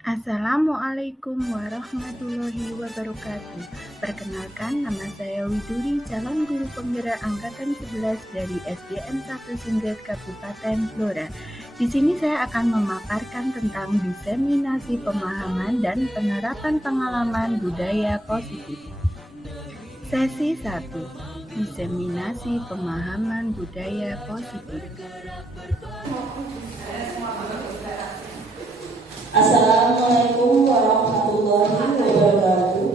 Assalamualaikum warahmatullahi wabarakatuh. Perkenalkan, nama saya Widuri, calon guru penggerak angkatan 11 dari SDN 1 Singget Kabupaten Blora. Di sini saya akan memaparkan tentang diseminasi pemahaman dan penerapan pengalaman budaya positif. Sesi 1. Diseminasi pemahaman budaya positif. Assalamualaikum warahmatullahi wabarakatuh.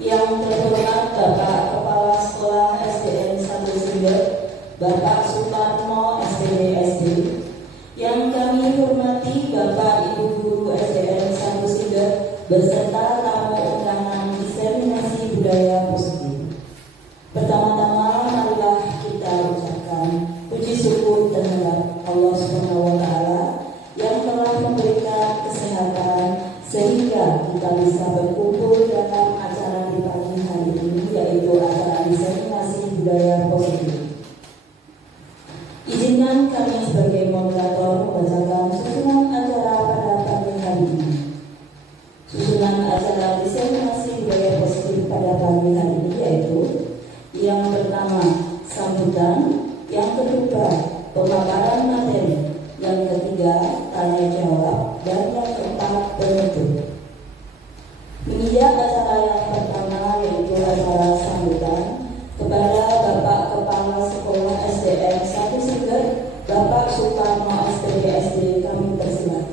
Yang terhormat Bapak Kepala Sekolah SDN 1 Singget, Bapak Suparno SPDSD. Yang kami hormati Bapak Ibu Guru SDN 1 Singget beserta tamu undangan diseminasi budaya positif. Pertama-tama marilah kita ucapkan puji syukur terhadap Allah Subhanahu wa Ta'ala yang telah memberikan kesehatan sehingga kita bisa berkumpul dalam acara di pagi hari ini, yaitu acara diseminasi budaya positif. Izinkan kami sebagai moderator membacakan susunan acara pada pagi hari ini. Susunan acara diseminasi budaya positif pada pagi hari ini yaitu: yang pertama, sambutan; yang kedua, pemaparan materi; yang ketiga, tanya jawab; dan yang keempat, penutup. Menginjak acara yang pertama yaitu acara sambutan kepada Bapak Kepala Sekolah SDN 1 Singget, Bapak Suparno SPDSD, kami persilakan.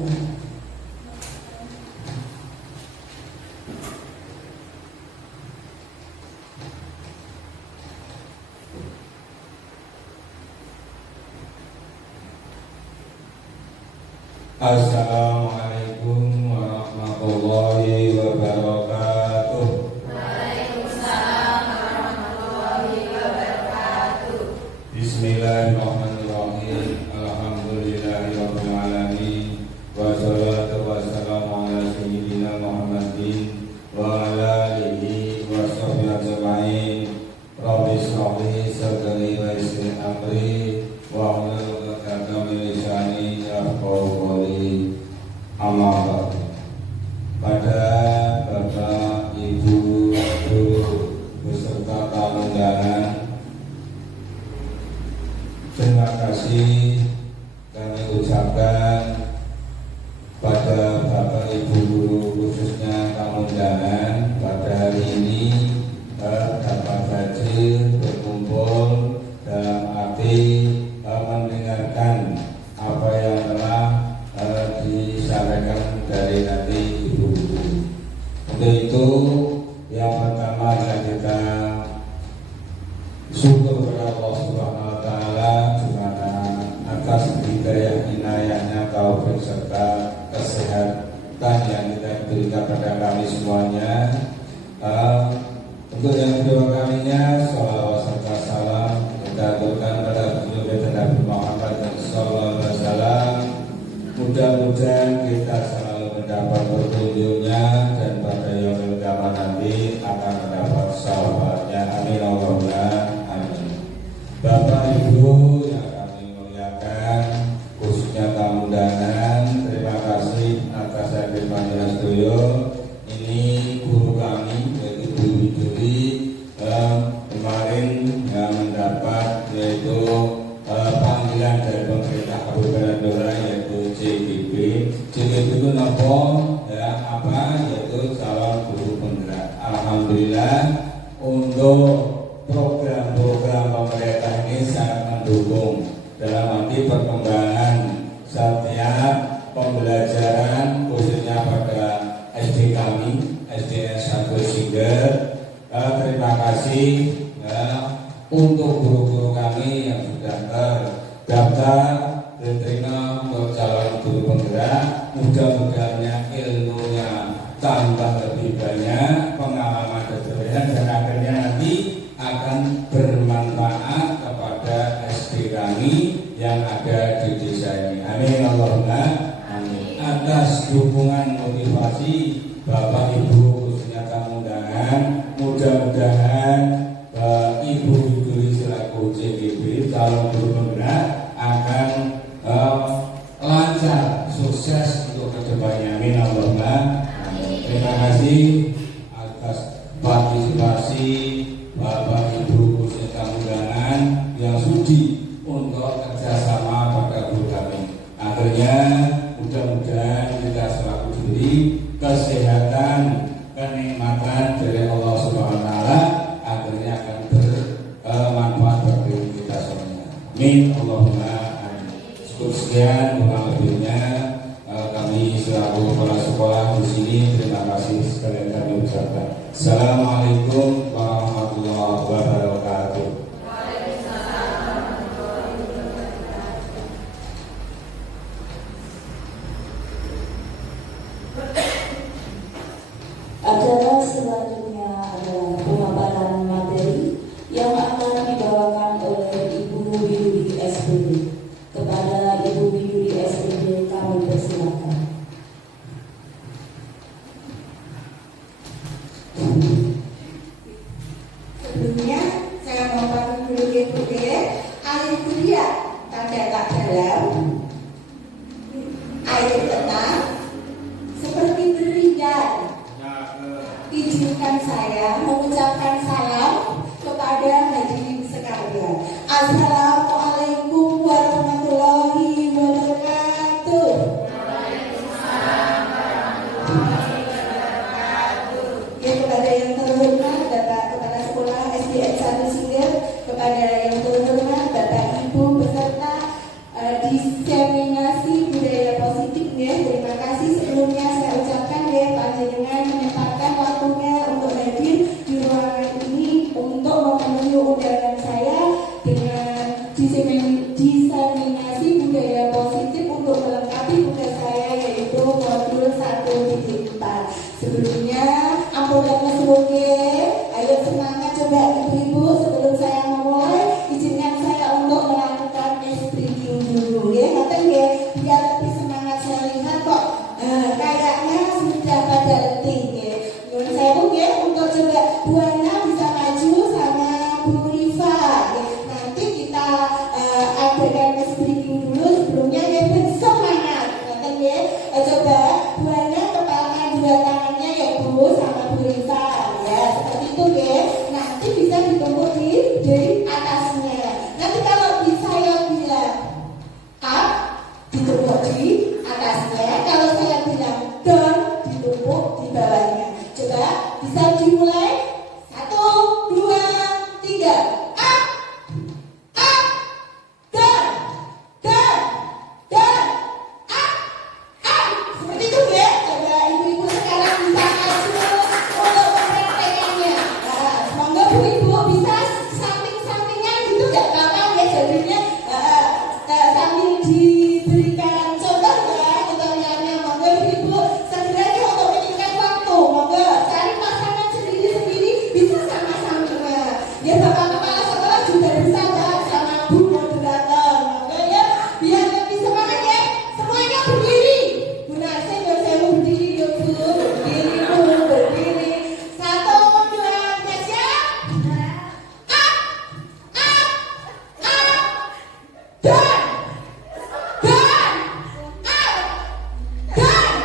Assalamualaikum warahmatullahi wabarakatuh. Waalaikumsalam warahmatullahi wabarakatuh. Bismillahirrahmanirrahim. Alhamdulillahirabbil alamin. Wassalatu wassalamu ala sayyidina Muhammadin wa ala alihi wa sahbihi ajmain. Rabbi shrah li sadri wa yassir li amri wa hlul 'uqdatam min lisani yafqahu qawli. Amma ba'du. Pada Bapak, Ibu, Guru beserta tamu undangan, terima kasih kami ucapkan pada Bapak Ibu Guru, khususnya tamu undangan pada hari ini dapat hadir berkumpul dalam arti mendengarkan apa yang telah disampaikan dari nanti Ibu Guru. Untuk itu, yang pertama adalah kita syukur kepada Allah Subhanahu wa Ta'ala atas hidayah, inayahnya, taufik serta kesehatan yang kita berikan pada kami semuanya. Untuk yang kedua kalinya, sholawat serta salam kita aturkan pada Nabi Muhammad sallallahu alaihi wasallam. Mudah-mudahan kita selalu mendapat petunjuknya dan pada yaumil qiyamah nanti akan mendapat syafaatnya. Amin Allahumma amin. Bapak Ibu yang kami muliakan, khususnya tamu undangan, terima kasih atas hadir panjenengan sedaya. Ini guru kami yaitu Bu Widuri kemarin yang mendapat yaitu panggilan dari pemerintah Kabupaten Blora yaitu CGB. CGB itu yaitu calon guru penggerak. Alhamdulillah, untuk program-program pemerintah ini sangat mendukung dalam arti perkembangan setiap pembelajaran, khususnya pada SD kami, SDN 1 Singget. Terima kasih untuk guru-guru kami yang sudah terdaftar diterima untuk calon guru penggerak. Mudah-mudahan ilmunya tambah lebih banyak, pengalaman lebih banyak, dan akhirnya nanti akan bermanfaat kepada SD kami yang ada di desa ini. Amin Allahumma amin. Atas dukungan motivasi Bapak Ibu khususnya tamu undangan, mudah-mudahan Ibu Widuri selaku CGB calon guru penggerak akan kerjasama pada guru kami. Akhirnya mudah-mudahan kita selalu diberi kesehatan, kenikmatan dari Allah Subhanahu Wa Taala, akhirnya akan bermanfaat bagi kita semuanya. Amin. Allahumma amin. Cukup sekian, kurang lebihnya kami selaku kepala sekolah di sini terima kasih sekalian kami ucapkan. Assalamualaikum warahmatullahi wabarakatuh. Acara selanjutnya adalah pemaparan materi yang akan dibawakan oleh Ibu Widuri SPD. Kepada Ibu Widuri SPD kami persilakan. Sebelumnya saya mau pamit dulu air kuliah tanda tak dalam, air tenang, seperti berikan. Izinkan saya mengucapkan salam kepada hadirin sekalian. Assalamualaikum warahmatullahi wabarakatuh. Ya, kepada yang terhormat Bapak Kepala Sekolah SDN 1 Singger, kepada yang terhormat Bapak Ibu beserta diseminasi budaya positif ya. Terima kasih sebelumnya saya ucapkan ya panjenengan menyempatkan waktunya untuk hadir di ruangan ini untuk memenuhi undangan saya dengan diseminasi budaya positif untuk melengkapi tugas saya yaitu modul 1.4. Sebelumnya ampunkan semoga ayo semangat coba ibu-ibu sebelum saya memulai izinkan saya untuk melakukan speaking dulu ya katanya ya biar lebih semangat saya lihat kok kayaknya sudah pada letih ya menurut saya pun ya untuk coba Buana bisa maju sama Bu Rifa ya. Nanti kita adakan speaking dulu sebelumnya ya bersemangat katanya ya coba Buana kepalanya dua tangannya ya Bu sama Bu Rifa ya seperti itu ya nanti bisa ditumpuk di atasnya nanti kalau saya bilang up ditumpuk di atasnya kalau saya bilang down ditumpuk di bawahnya coba bisa dimulai 1, 2, 3 up down down down up seperti itu ya coba ibu-ibu sekarang bisa maju untuk mempraktekannya semoga bu ibu bisa samping-sampingan gitu gak apa-apa ya jadinya sambil diberikan contoh ya tutorialnya monggo ibu segera ya untuk menyingkat waktu monggo cari pasangan sendiri-sendiri bisa sama-sama ya bapak kepala sekolah juga bisa sama bu moderator monggo ya biar lebih semangat ya semuanya berdiri Bu Nasir saya berdiri ya bu berdiri bu berdiri 1, 2, 3 siap up down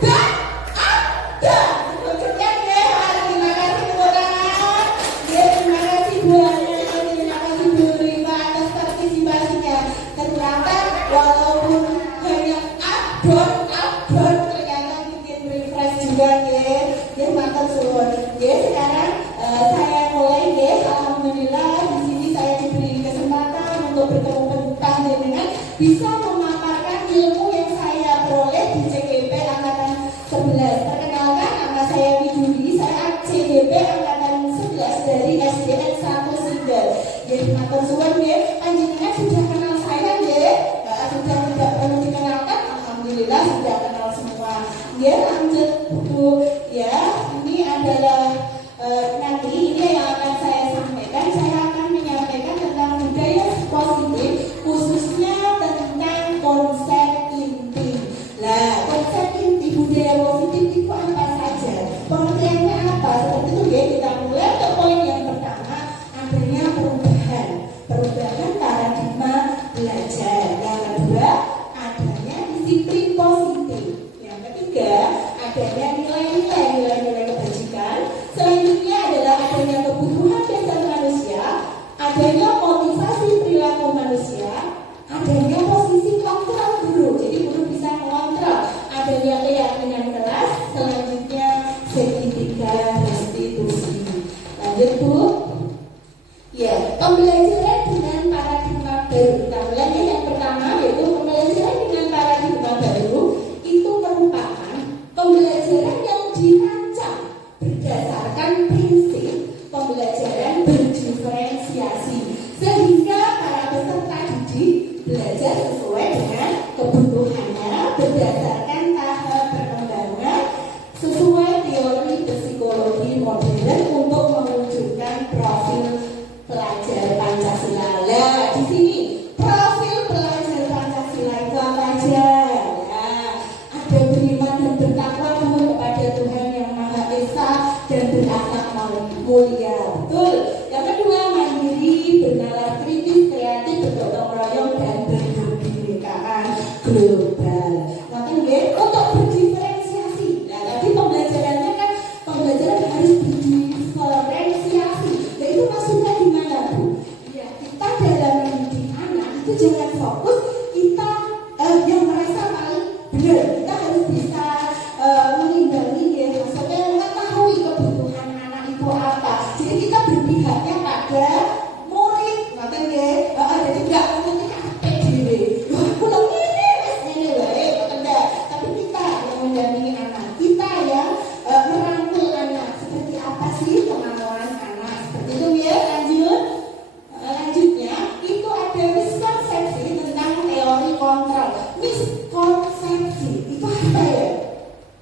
down up down sekian ya terima kasih orang ya terima kasih Bu Ana terima kasih Bu Rima atas partisipasinya ternyata walaupun hanya up down ternyata bikin refresh juga ya mantap semua ya sekarang saya mulai ya alhamdulillah di sini saya diberi kesempatan untuk bertemu panjenengan bisa memaparkan ilmu yang saya peroleh di CGP angkatan 11. Perkenalkan nama saya Widuri, saya CGP angkatan 11 dari SDN 1 Singger. Jadi matur suwun ya, panjenengan sudah kenal saya ya. Sudah tidak perlu dikenalkan, alhamdulillah sudah kenal semua. Ya lanjut Bu ya, ini adalah nanti ini yang akan saya sampaikan. Saya akan menyampaikan tentang budaya positif khususnya tentang itu jangan fokus kita yang merasa paling benar. Kita harus bisa mengimbangi ya, maksudnya mengetahui kebutuhan anak itu apa. Jadi kita berpihaknya pada murid, ngoten nggih. Jadi enggak mementingkan PDW. Wah, kula ngene wis ngene wae, ngoten enggak. Tapi kita yang mendampingi anak, kita yang merangkul anak. Seperti apa sih kemauan anak? Seperti itu ya, lanjut. Lanjutnya itu ada miskonsepsi tentang teori kontrol. Miskonsepsi itu apa ya?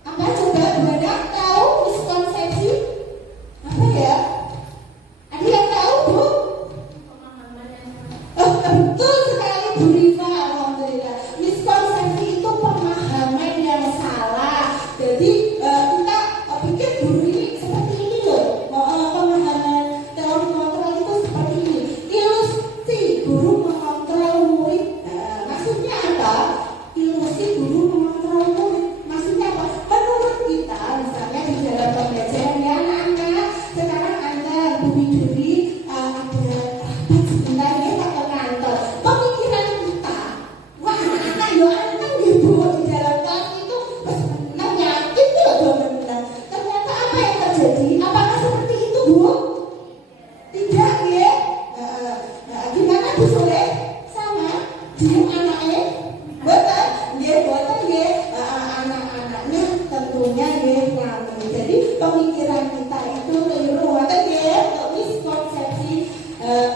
Apa coba Buana tahu miskonsepsi? Apa ya? Ada yang tahu, Bu? Betul sekali Bu Rifa, alhamdulillah. Miskonsepsi itu pemahaman yang salah. Jadi kita pikir guru ini seperti ini loh. Pemahaman teori kontrol itu seperti ini. Ilusi guru mengontrol murid. Maksudnya apa? Ilusi guru mengontrol murid. Maksudnya apa? Menurut kita, misalnya di dalam pembelajaran ya anak-anak, sekarang Anda Bu Widuri ada rapat sebentar ya Pak kantor. Pemikiran kita, wah anak-anak ya anak ibu di dalam kelas itu senang yakin ya benar. Ternyata apa yang terjadi? Apakah seperti itu Bu? Tidak ya? Gimana Bu Soleh? Sama? Diem anaknya? Betul? Ya betul ya. Anak-anaknya tentunya ya ramai. Jadi pemikiran kita itu keliru. Betul ya? Miskonsepsi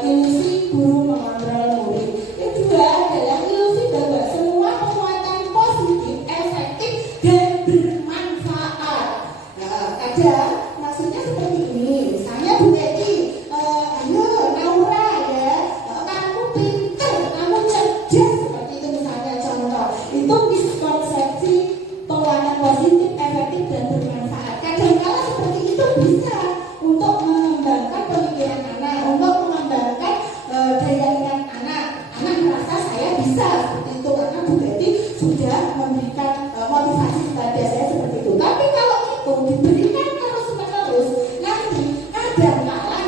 ilusi guru mengontrol murid. Yang kedua adalah ilusi bahwa semua penguatan positif, efektif dan bermanfaat. Kadang maksudnya seperti ini. Misalnya Bu Teti, ayo Naura ya, kamu pintar, kamu cerdas, seperti itu misalnya contoh. Itu miskonsepsi penguatan positif, efektif dan bermanfaat. Kadang-kala seperti itu bisa untuk mengembangkan pemikiran anak, untuk mengembangkan daya ingat anak. Anak merasa saya bisa seperti itu karena Bu Teti sudah memberikan motivasi kepada saya seperti itu. Tapi kalau itu diberikan terus-menerus, nanti kadang-kala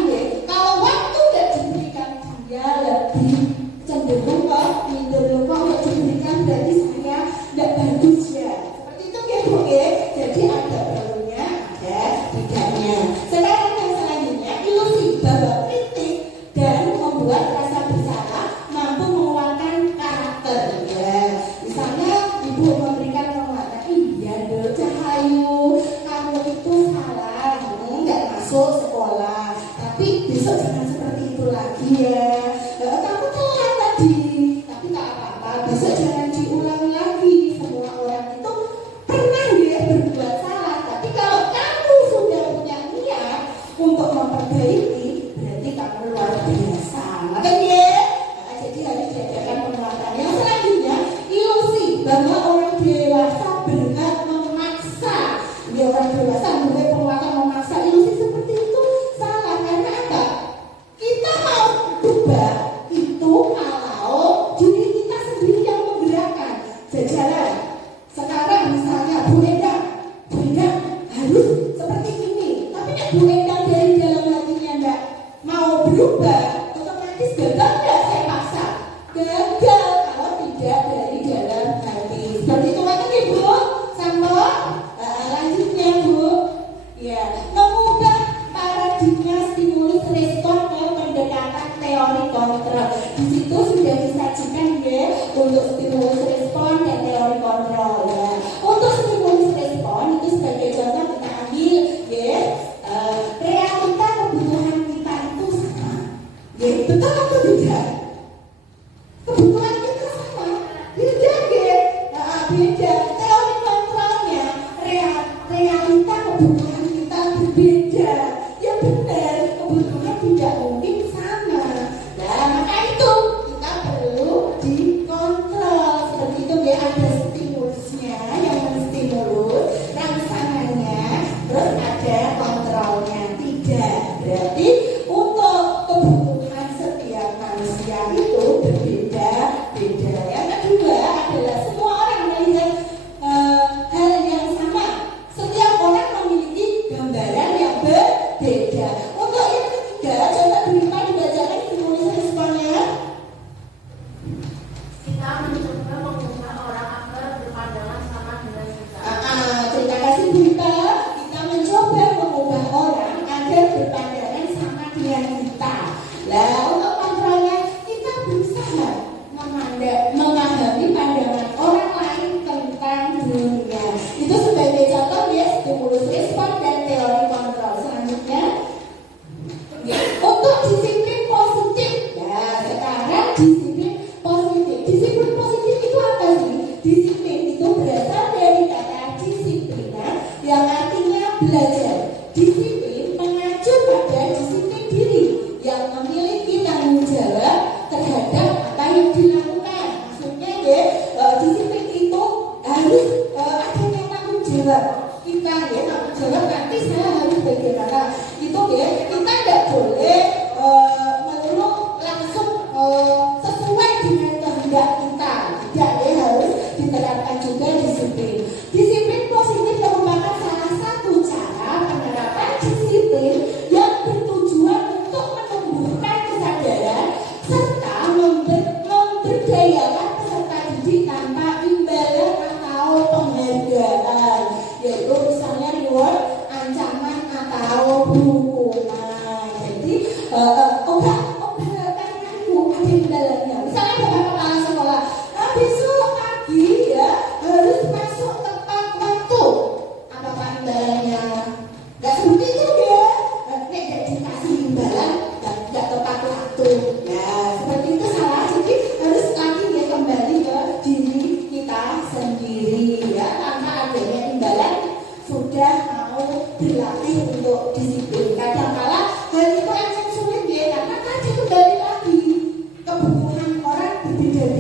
kalau waktu tidak diberikan dia lebih cenderung kok minder kok nggak diberikan berarti saya tidak bagus ya. Seperti itu ya Bu ya. Jadi ada perlunya, ada tidaknya. Sekarang yang selanjutnya ilusi bahwa kritik dan membuat rasa bersalah mampu menguatkan karakter ya. Misalnya ibu memberikan penguatan, iya dong Cahayu, kamu itu salah, nggak masuk sekolah. Tapi besok jangan seperti itu lagi ya. Kamu telat tadi, tapi tak apa-apa. Besok jangan diulangi lagi. Semua orang itu pernah ya berbuat salah. Tapi kalau kamu sudah punya niat untuk memperbaiki, berarti kamu luar biasa. Makanya ya. Jadi harus diajarkan penguatan. Yang selanjutnya ilusi bahwa orang dewasa berhak memaksa. Dia orang dewasa mempunyai penguatan memaksa. Ilusi seperti itu salah karena apa? Kita mau berubah itu kalau diri kita sendiri yang menggerakkan. Sejalan. Sekarang misalnya Bu Endang harus seperti ini. Tapi Bu Endang dari dalam hatinya enggak mau berubah, otomatis gagal enggak saya paksa. Gagal kalau tidak dari dalam hati. Seperti itu kan Bu? Sampai lanjutnya Bu. Ya, mengubah paradigma stimulus respon ke pendekatan teori kontrol. Di situ sudah disajikan ya untuk stimulus respon dan teori kontrol ya. Untuk stimulus respon itu sebagai contoh kita ambil ya realita kebutuhan kita itu sama. Ya, betul atau tidak? Kebutuhan kita sama. Beda ya. Beda. Teori kontrolnya realita kebutuhan kita berbeda. Ya benar, kebutuhan tidak mungkin sama. Nah, maka itu kita perlu dikontrol.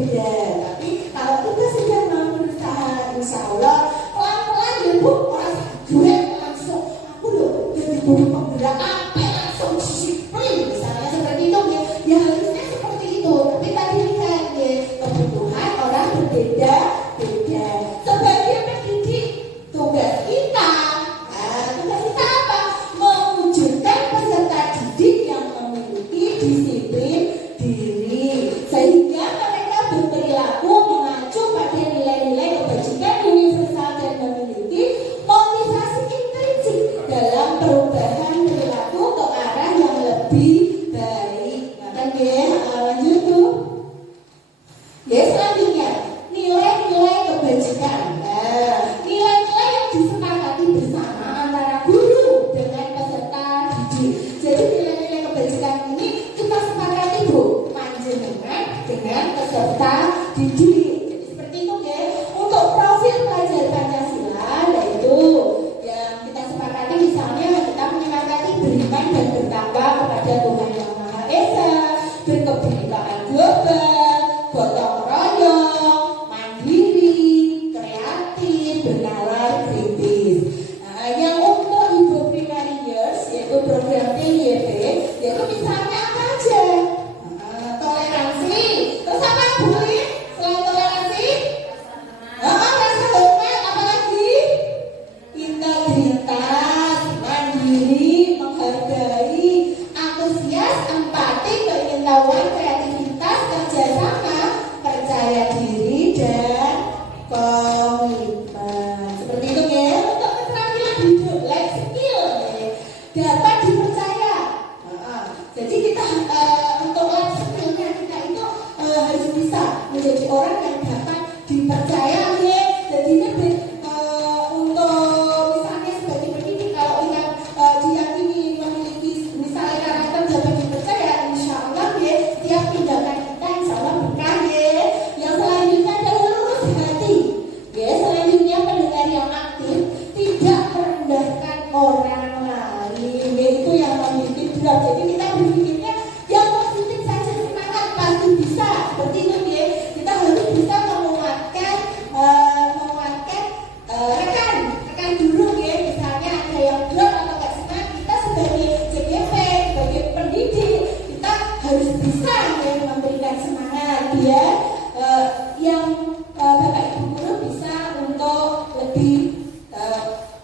berbeda. Tapi kalau kita sudah mau berusaha, insya Allah pelan-pelan ya Bu, orang gue langsung aku loh jadi guru penggerak apa langsung disiplin misalnya seperti itu ya. Ya harusnya seperti itu. Tapi tadi lihat ya, kebutuhan orang berbeda-beda. Sebagai pendidik, tugas kita apa? Mewujudkan peserta didik yang memiliki disiplin diri sehingga mereka berperilaku mengacu pada nilai-nilai kebajikan universal dan memiliki motivasi intrinsik dalam perubahan perilaku ke arah yang lebih baik. Maka ya, lanjut tuh. Ya, selanjutnya nilai-nilai kebajikan. Nilai-nilai yang disepakati bersama antara guru dengan peserta didik. Jadi nilai-nilai kebajikan ini kita sepakati Bu, panjenengan dengan peserta didik. Jadi seperti itu ya. Untuk profil pelajar Pancasila yaitu yang kita sepakati misalnya kita menyepakati beriman dan bertakwa kepada Tuhan Yang Maha Esa, berkebinekaan global, gotong royong, mandiri, kreatif, bernalar, kritis. Nah, yang untuk ibu primary years yaitu program TYP, yaitu misalnya apa aja? Toleransi. Terus apa Bu? Selain toleransi? Rasa hormat, apalagi? Integritas, mandiri, menghargai, antusias, empati, keingintahuan, kreativitas, kerjasama, percaya diri, dan komitmen. Seperti itu ya. Untuk keterampilan hidup, life skill ya, dapat dipercaya. Jadi kita untuk life skillnya kita itu harus bisa menjadi orang yang dapat dipercaya ya. Jadi ini untuk misalnya sebagai pendidik kalau kita diyakini memiliki misalnya karakter dapat dipercaya, insya Allah ya setiap tindakan kita insya Allah berkah ya. Yang selanjutnya adalah lurus hati ya. Selanjutnya pendengar yang aktif, tidak merendahkan orang lain, yaitu yang memiliki drop. Jadi kita berpikirnya yang positif saja, semangat pasti bisa. Seperti itu ya. Kita harus bisa menguatkan rekan dulu ya. Misalnya ada yang drop atau nggak semangat, kita sebagai CGV, sebagai pendidik, kita harus bisa ya memberikan semangat ya. Yang Bapak Ibu guru bisa untuk lebih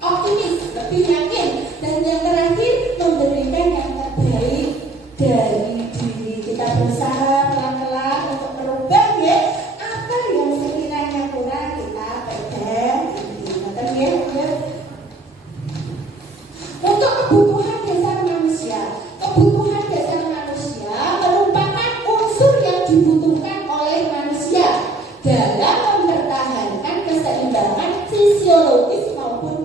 optimis, lebih yakin, dan yang terakhir memberikan yang terbaik dari diri. Kita berusaha pelan-pelan untuk merubah ya apa yang sekiranya kurang kita perbaiki. Ya. Untuk kebutuhan dasar manusia merupakan unsur yang dibutuhkan oleh manusia dalam mempertahankan keseimbangan fisiologis maupun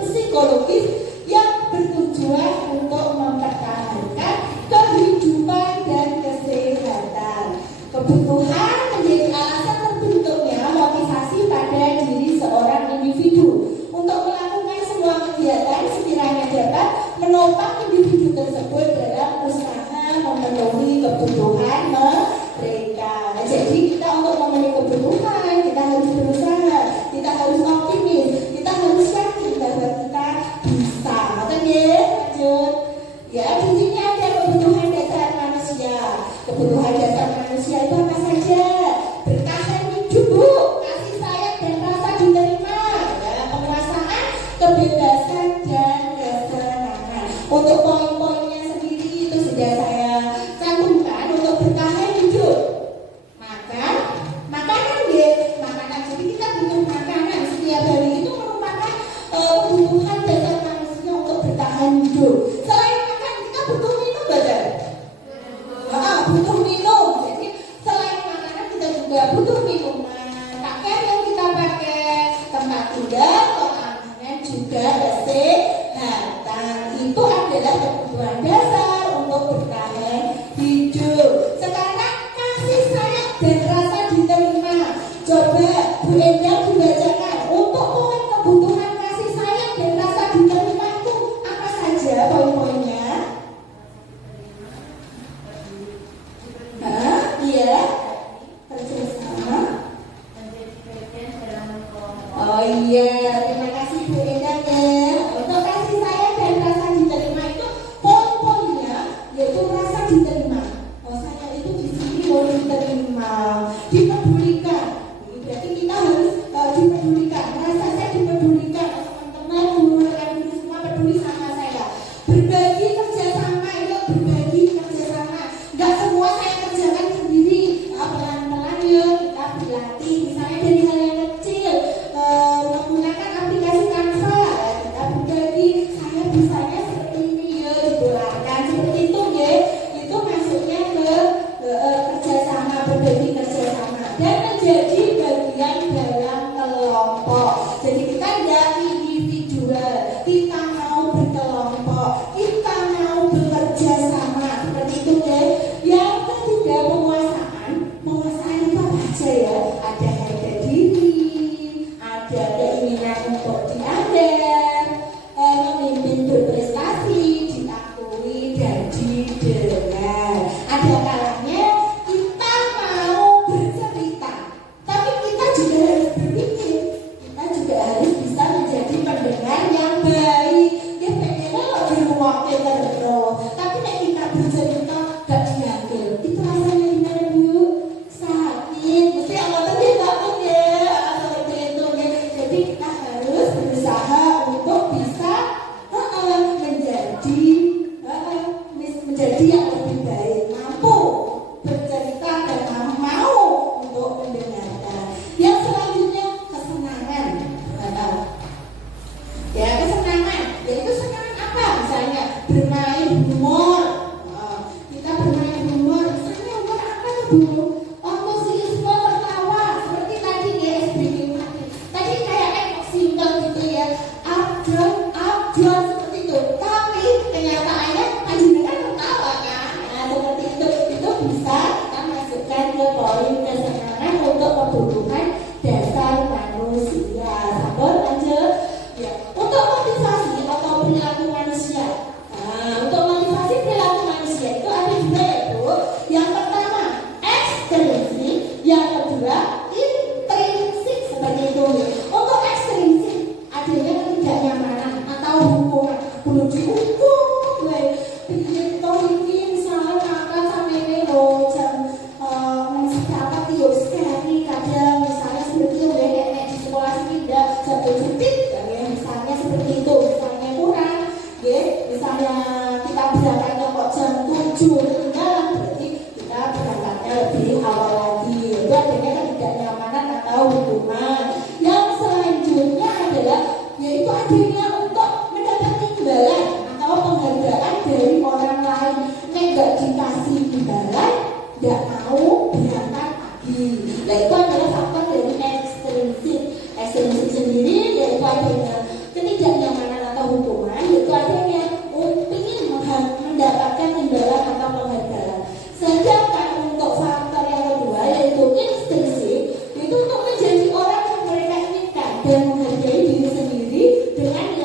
psikologis yang bertujuan untuk mempertahankan kehidupan dan kesehatan. Kebutuhan menjadi alasan terbentuknya motivasi pada diri seorang individu untuk melakukan semua kegiatan sekiranya dapat menopang individu tersebut dalam usaha memenuhi kebutuhan mereka. Jadi kita untuk memenuhi kebutuhan kita harus berusaha, kita harus optimis, kita harus yakin bahwa kita bisa. Lanjut. Ya, di sini ada kebutuhan dasar manusia. Kebutuhan dasar manusia itu apa saja? Bertahan hidup, kasih sayang dan rasa diterima, ya, penguasaan, kebebasan dan kesenangan. Untuk poin-poinnya sendiri itu sudah saya cantumkan. Untuk bertahan hidup, makanan ya, makanan. Jadi kita butuh makanan setiap hari, itu merupakan kebutuhan dasar manusia untuk bertahan hidup. Selain makan, kita butuh minum, betul? Butuh minum. Jadi selain makanan kita juga butuh minuman, pakaian yang kita pakai, tempat tinggal, makanan juga kesehatan. Itu adalah kebutuhan dasar untuk bertahan hidup. Sekarang kasih sayang dan rasa diterima. Coba Bu Endang dibacakan untuk poin kebutuhan kasih sayang dan rasa diterima itu apa saja poin-poinnya? Iya, kerjasama. Oh iya, terima kasih Bu Endang ya. Untuk kasih sayang dan rasa diterima itu poin-poinnya yaitu rasa diterima. Oh saya itu di sini mau diterima, dipedulikan. Ini berarti kita harus dipedulikan. Rasa saya dipedulikan. Teman-teman, guru rekan guru semua peduli sama saya. Berbagi kerjasama itu berbagi kerjasama. Gak semua saya kerjakan sendiri. Pelan-pelan yuk kita berlatih. Misalnya dari hal yang kecil. Menggunakan aplikasi Canva kita berbagi saya bisanya seperti ini ya dibolehkan seperti itu ya itu masuknya ke kerjasama berbagi kerjasama dan menjadi bagian dalam kelompok jadi kita tidak individual kita mau berkelompok kita mau bekerja sama seperti itu ya yang ketiga penguasaan itu apa aja ya ada harga diri ada keinginan untuk dianggap, memimpin berprestasi, diakui dan didengar. Ada kalanya kita mau bercerita, tapi kita juga harus berpikir, kita juga harus bisa menjadi pendengar yang baik. Ya pengennya lo di rumah terus, tapi nek kita bercerita gak diambil, itu rasanya gimana Bu? Sakit, mesti Allah tadi takut ya. Jadi kita harus berusaha untuk bisa menjadi yang lebih baik, mampu bercerita dan mau untuk mendengarkan. Yang selanjutnya kesenangan. Ya kesenangan, yaitu senang apa? Misalnya bermain humor. Kita bermain humor. Misalnya humor apa tuh Bu? Antusiasme tertawa seperti tadi ya SBG tadi kayak simpel gitu ya abjad seperti itu tapi kenyataannya panjenengan tertawa kan nah seperti itu bisa kita masukkan ke poin kesenangan untuk kebutuhan dasar manusia sabar lanjut ya untuk motivasi atau perilaku manusia untuk motivasi perilaku manusia itu ada juga ya Bu yang pertama ekstrinsik yang kedua intrinsik seperti itu untuk ekstrinsik adanya ketidaknyamanan atau hukuman belum dihukum bikin toh ini misalnya makan sama ini loh jam apa tiap sekali kadang misalnya seperti itu kayak di sekolah sini tidak jam 7 ya misalnya seperti itu misalnya kurang ya misalnya kita berangkatnya kok jam 7 ketinggalan berarti kita berangkatnya lebih awal lagi itu adanya ketidaknyamanan atau hukuman yang selanjutnya adalah yaitu adanya untuk mendapat imbalan atau penghargaan dari orang lain nggak dikasih imbalan nggak mau berangkat lagi nah itu adalah faktor dari ekstrinsik sendiri yaitu adanya ketidaknyamanan atau hukuman yaitu adanya ingin mendapatkan imbalan atau penghargaan sedangkan untuk faktor yang kedua yaitu intrinsik itu untuk menjadi orang yang mereka inginkan dan menghargai diri sendiri dengan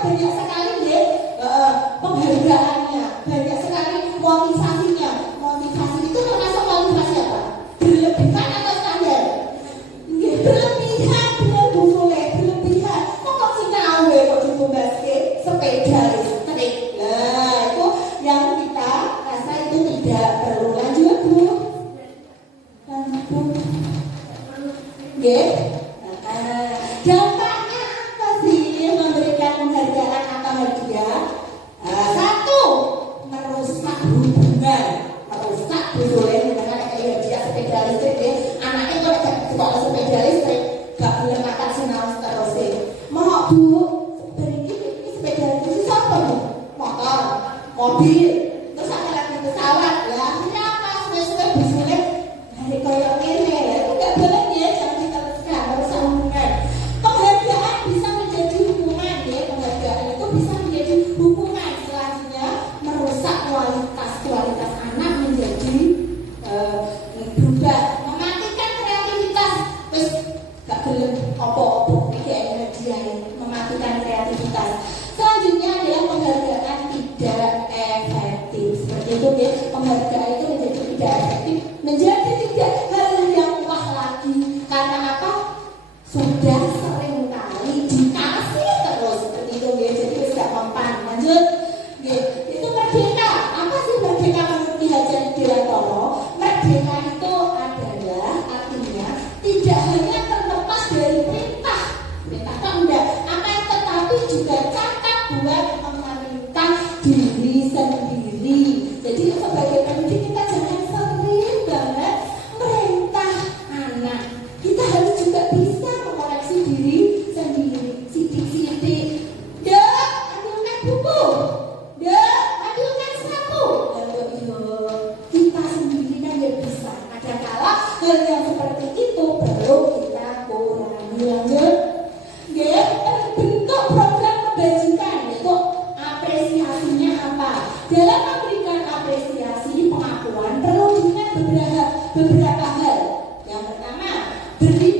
banyak sekali ya penghargaannya, banyak sekali motivasinya. Motivasi itu termasuk motivasi apa? Berlebihan atau standar? Berlebihan, bener Bu Soleh, berlebihan. Kok sinau kok dibombaske sepeda listrik. Lah itu yang kita rasa itu tidak perlu. Lanjut Bu. Lanjut. Nggih. Dampaknya apa sih memberikan penghargaan atau hadiah? Satu, merusak hubungan, merusak hubungan dengan kayak hadiah sepeda listrik ya. Anaknya kalau tidak sekolah sepeda listrik, gak boleh makan sinau terus ya. Mau Bu, ini sepeda listrik siapa Bu? Motor, mobil, terus ada lagi pesawat lah. Akhirnya apa? Sudah busulnya dari koyok ini ya. Itu gak boleh ya, jangan diteruskan, merusak hubungan. Penghargaan bisa menjadi hukuman ya, penghargaan itu bisa menjadi hukuman. Selanjutnya merusak kualitas anak menjadi berubah, mematikan kreativitas. Terus gak gelem opo-opo kayak hadiah, mematikan kreativitas. Selanjutnya adalah penghargaan tidak efektif. Seperti itu ya, penghargaan itu menjadi tidak efektif, menjadi tidak hal yang wah lagi. Karena apa? Sudah sering kali dikasih terus seperti itu ya, jadi tidak mempan. Lanjut ya, itu merdeka. Apa sih merdeka menurut Ki Hajar Widiantoro? Merdeka itu adalah artinya tidak hanya terlepas dari perintah kan enggak, akan tetapi juga cakap buat memerintah diri sendiri. Jadi sebagai pendidik kita jangan sering banget merintah anak. Kita harus juga bisa mengoreksi diri sendiri. Sidik-sidik, dek, ambilkan buku, dek, ambilkan sapu. Kita sendiri kan ya bisa. Kadang-kala hal yang seperti itu perlu kita kurangi. Lanjut, ya, bentuk program kebajikan itu apresiasinya apa? Dalam memberikan apresiasi pengakuan perlu diingat beberapa hal. Yang pertama, beri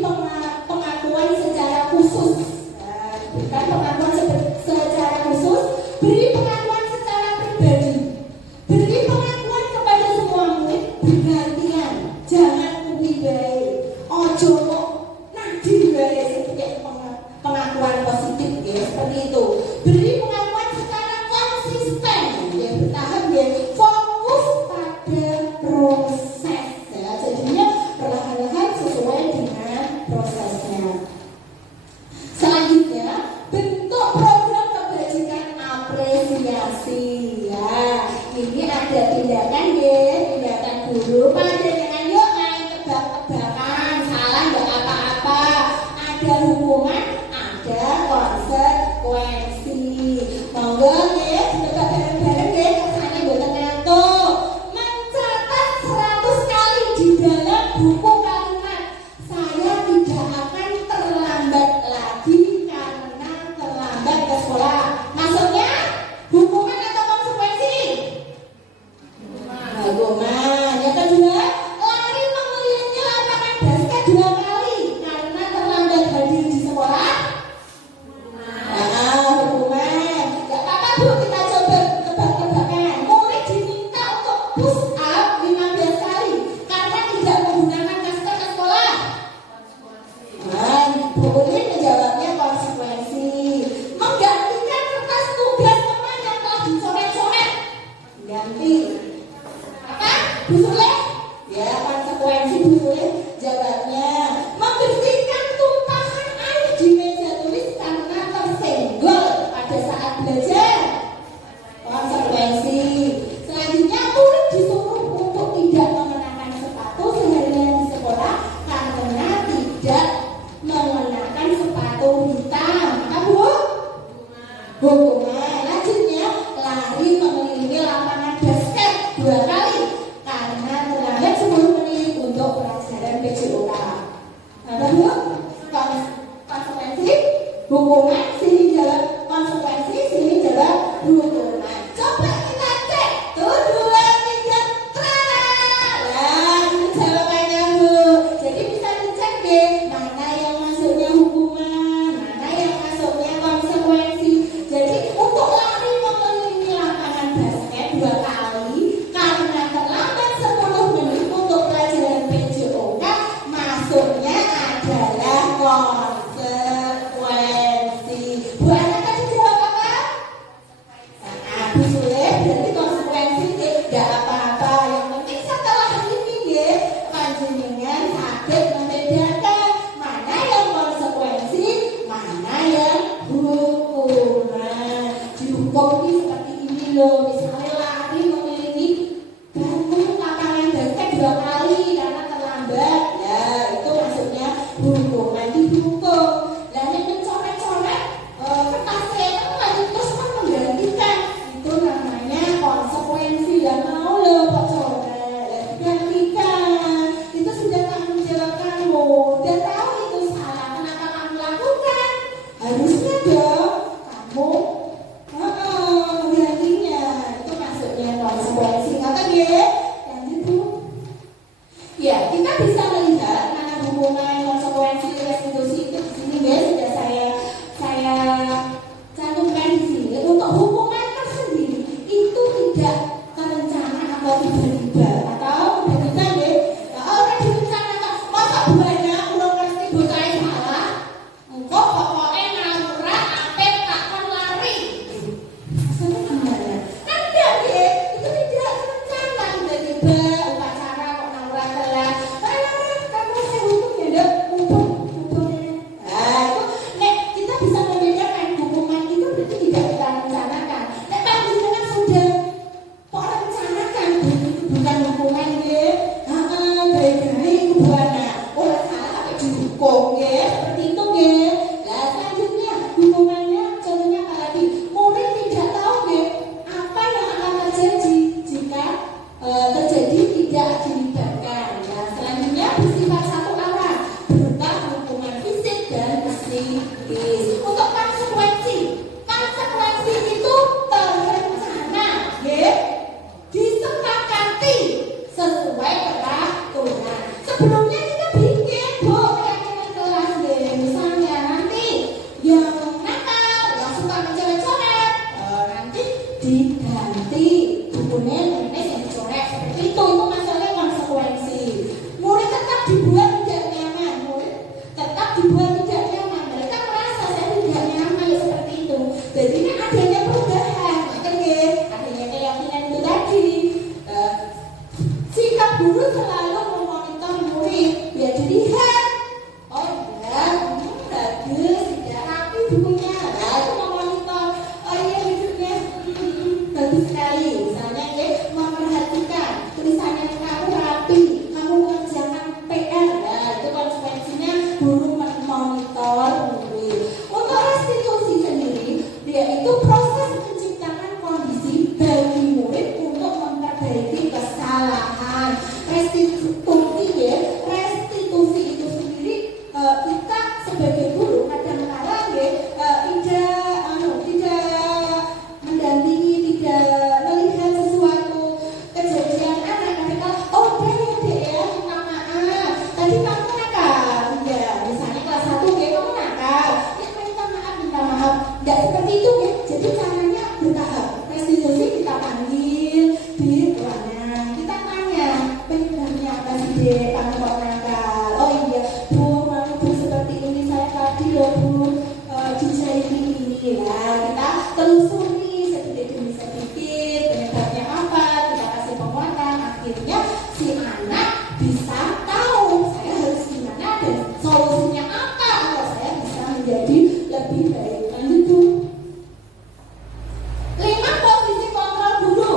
pengakuan secara khusus. Berikan pengakuan secara khusus, beri pengakuan secara pribadi, beri pengakuan kepada semua murid bergantian. Jangan kuwi bae, ojo kok nanti bae sebagai pengakuan positif ya, seperti itu. Beri pengakuan secara konsisten ya, bertahap ya, fokus pada proses ya, jadinya perlahan-lahan sesuai dengan prosesnya. Selanjutnya, bentuk program kebajikan apresiasi ya. Ini ada tindakan ya, tindakan guru pada dengan yuk main tebak-tebakan, salah nggak apa-apa. Ada hukuman, ada konsekuensi. Monggo ya, coba bareng-bareng ya, kesannya buatan ngantuk. Mencatat 100 kali di dalam buku kalimat. Saya tidak akan terlambat lagi karena terlambat ke sekolah. Maksudnya hukuman atau konsekuensi? Hukuman. Yang kedua, lari mengelilingi lapangan basket 2 kali karena terlambat hadir di sekolah. Hukuman. Gak apa-apa Bu, kita coba tebak-tebakan. Murid diminta untuk push up 15 kali karena tidak menggunakan masker ke sekolah. Bu Ulin menjawabnya konsekuensi. Menggantikan kertas tugas teman yang telah dicoret-coret. Ganti. Apa? Bu Sule? Ya, konsekuensi Bu Sule. Jawabnya membersihkan tumpahan air di meja tulis karena tersenggol pada saat belajar. Konsekuensi. Selanjutnya, murid disuruh untuk tidak mengenakan sepatu seharian di sekolah karena tidak mengenakan sepatu hitam. Apa Bu? Hukuman. Lanjutnya, lari mengelilingi lapangan basket 2 kali karena terlambat 10 menit untuk pelajaran PJOK. Apa Bu? Konsekuensi, hukuman, sini jawab konsekuensi, sini jawab hukuman. Coba kita cek. Tuh, 2, 3, nah, ini jawabannya Bu. Jadi bisa dicek deh, mana yang masuknya hukuman, mana yang masuknya konsekuensi. Jadi hukum ini seperti ini loh. Misalnya lari memiliki bangun lapangan basket 2 kali karena terlambat, ya itu maksudnya hukuman dihukum. Dan yang mencoret-coret kertasnya itu lagi terus kan menggantikan, itu namanya konsekuensi. Dan mau loh kok coret gantikan, itu sudah tanggung jawab kamu dan tahu itu salah, kenapa kamu lakukan? Harusnya dong kamu menggantinya. Itu maksudnya konsekuensi. Kata dia dan itu ya kita bisa melihat mana hubungan konsekuensi restitusi itu di sini ya, sudah saya cantumkan di sini. Untuk hukuman tersendiri itu tidak terencana atau tiba-tiba atau tiba-tiba ya. Nah, orang direncanakan masa buahnya belum ngerti bocah salah engkau pokoknya naura apet takkan lari. Maksudnya gimana? Kan enggak ya, itu tidak terencana. Tiba-tiba upacara kok naura telat, kamu saya hukum ya dok, hukumnya. Nah itu nek kita bisa membedakan hukuman itu berarti tidak kita rencanakan. Nek panjenengan sudah kok rencanakan, itu bukan hukuman ya. Baik-baik itu buana orang salah tapi dihukum ya, seperti itu ya. Nah selanjutnya hukumannya contohnya apa lagi? Murid tidak tahu ya apa yang akan terjadi jika terjadi tidak dilibatkan. Nah selanjutnya bersifat satu arah berupa hukuman fisik dan psikis. Untuk konsekuensi itu terencana ya, disepakati sesuai peraturan. Sebelumnya kita bikin rancangan kelas deh. Misalnya nanti yang nakal, yang suka mencoret-coret, nanti diganti bukunya yang dicoret seperti itu masalahnya konsekuensi. Murid tetap dibuat tidak nyaman, mereka merasa saya tidak nyaman ya, seperti itu. Jadi ini adanya perubahan, adanya keyakinan itu tadi. Sikap guru selalu memonitor murid biar dilihat, oh iya, bagus, tidak rapi bukunya. Nah itu memonitor, oh iya hidupnya bagus sekali. Misalnya ya, memperhatikan tulisannya kamu rapi, kamu mengerjakan PR. Nah itu konsekuensinya guru memonitor murid. Untuk restitusi sendiri, yaitu proses menciptakan kondisi bagi murid untuk memperbaiki kesalahan. Restitusi itu sendiri kita sebagai guru kadang-kadang tidak mendampingi, tidak melihat sesuatu kejadian anak mereka. Oh deh ya, minta maaf. Tadi kamu nakal, ya misalnya kelas 1 ya kamu nakal. Ya minta maaf. Tidak seperti itu ya. Jadi caranya bertahap. Restitusi kita panggil di ruangan, kita tanya penyebabnya apa sih deh, kamu kok nakal? Oh iya bu, malu seperti ini, saya tadi loh bu dijahili ini ya. Kita telusuri sedikit demi sedikit penyebabnya apa, kita kasih penguatan. Akhirnya si anak bisa tahu saya harus gimana dan solusinya apa agar saya bisa menjadi lebih baik. Lanjut bu. 5 posisi kontrol guru: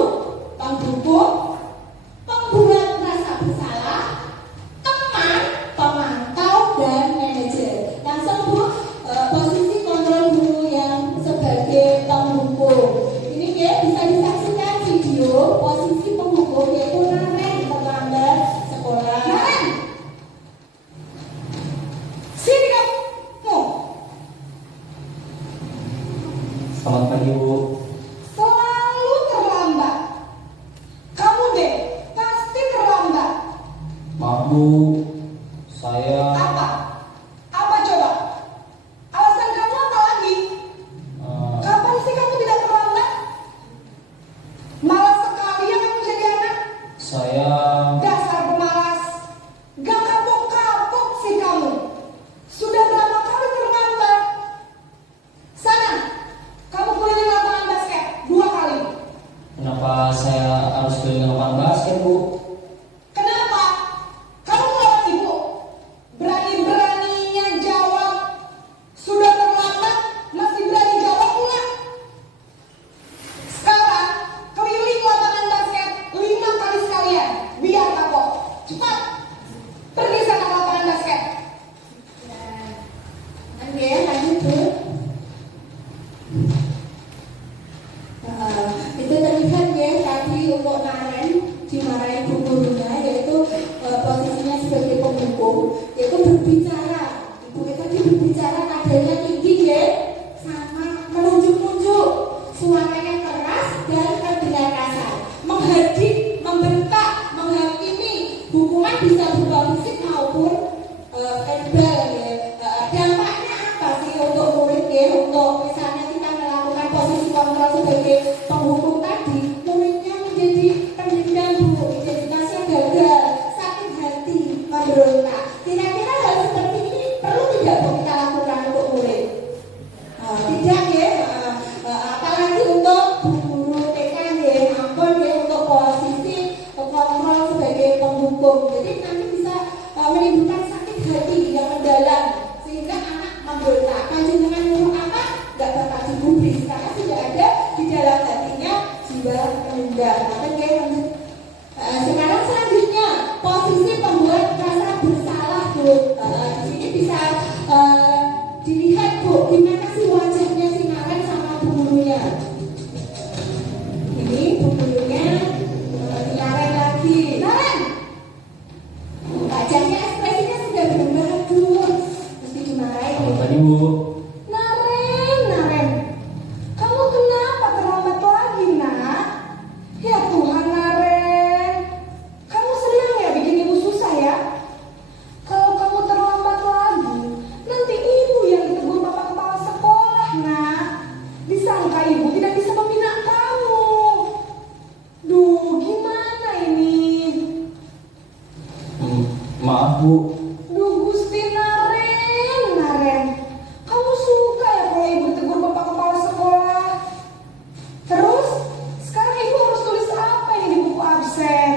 penghukum, pembuat merasa bersalah, teman, pemantau, dan manajer. Langsung bu, posisi kontrol guru yang sebagai penghukum. Ini ya bisa disaksikan video posisi penghukum, yaitu Naren terlambat sekolah. Naren, sini kamu. Selamat pagi Bu. Selalu terlambat. Kamu deh pasti terlambat. Maaf Bu, saya Apa? Apa coba? Alasan kamu apa lagi? Kapan sih kamu tidak terlambat? Malas sekali ya kamu jadi anak. saya Dasar pemalas. Gak kapok-kapok sih kamu. Sudah berapa kali terlambat? Sana, kamu keliling lapangan basket 2 kali. kenapa saya harus keliling lapangan basket Bu? Kenapa? Kamu melawan ibu. Berani-beraninya jawab. Sudah terlambat, masih berani jawab pula. kontrol sebagai penghukum tadi, muridnya menjadi pendidikan Bu, identitasnya gagal, sakit hati, memberontak. Kira-kira hal seperti ini perlu tidak Bu kita lakukan untuk murid? Tidak ya, apalagi untuk guru TK ya, ampun ya, untuk posisi kontrol sebagai penghukum. Jadi nanti bisa menimbulkan sakit hati yang mendalam sehingga anak memberontak. Panjenengan nyuruh apa? Gak bakal digubris karena sudah ada di dalam hatinya jiwa penunggang. Sekarang selanjutnya posisi pembuat rasa bersalah Bu. Di sini bisa dilihat Bu, gimana sih wajahnya si Naren sama bu gurunya. Ini bu gurunya Naren lagi. Naren, wajahnya ekspresinya sudah berubah tuh. Mesti dimarahin. Apa tadi Bu? Naren, kamu kenapa terlambat lagi nak? Ya Tuhan Naren, kamu senang ya bikin ibu susah ya? Kalau kamu terlambat lagi, nanti ibu yang ditegur bapak kepala sekolah nak. Disangka ibu tidak bisa membina kamu. Duh, gimana ini? Maaf Bu. Duh Gusti Naren, kamu suka ya kalau ibu tegur bapak kepala sekolah? Terus, sekarang ibu harus tulis apa ini di buku absen?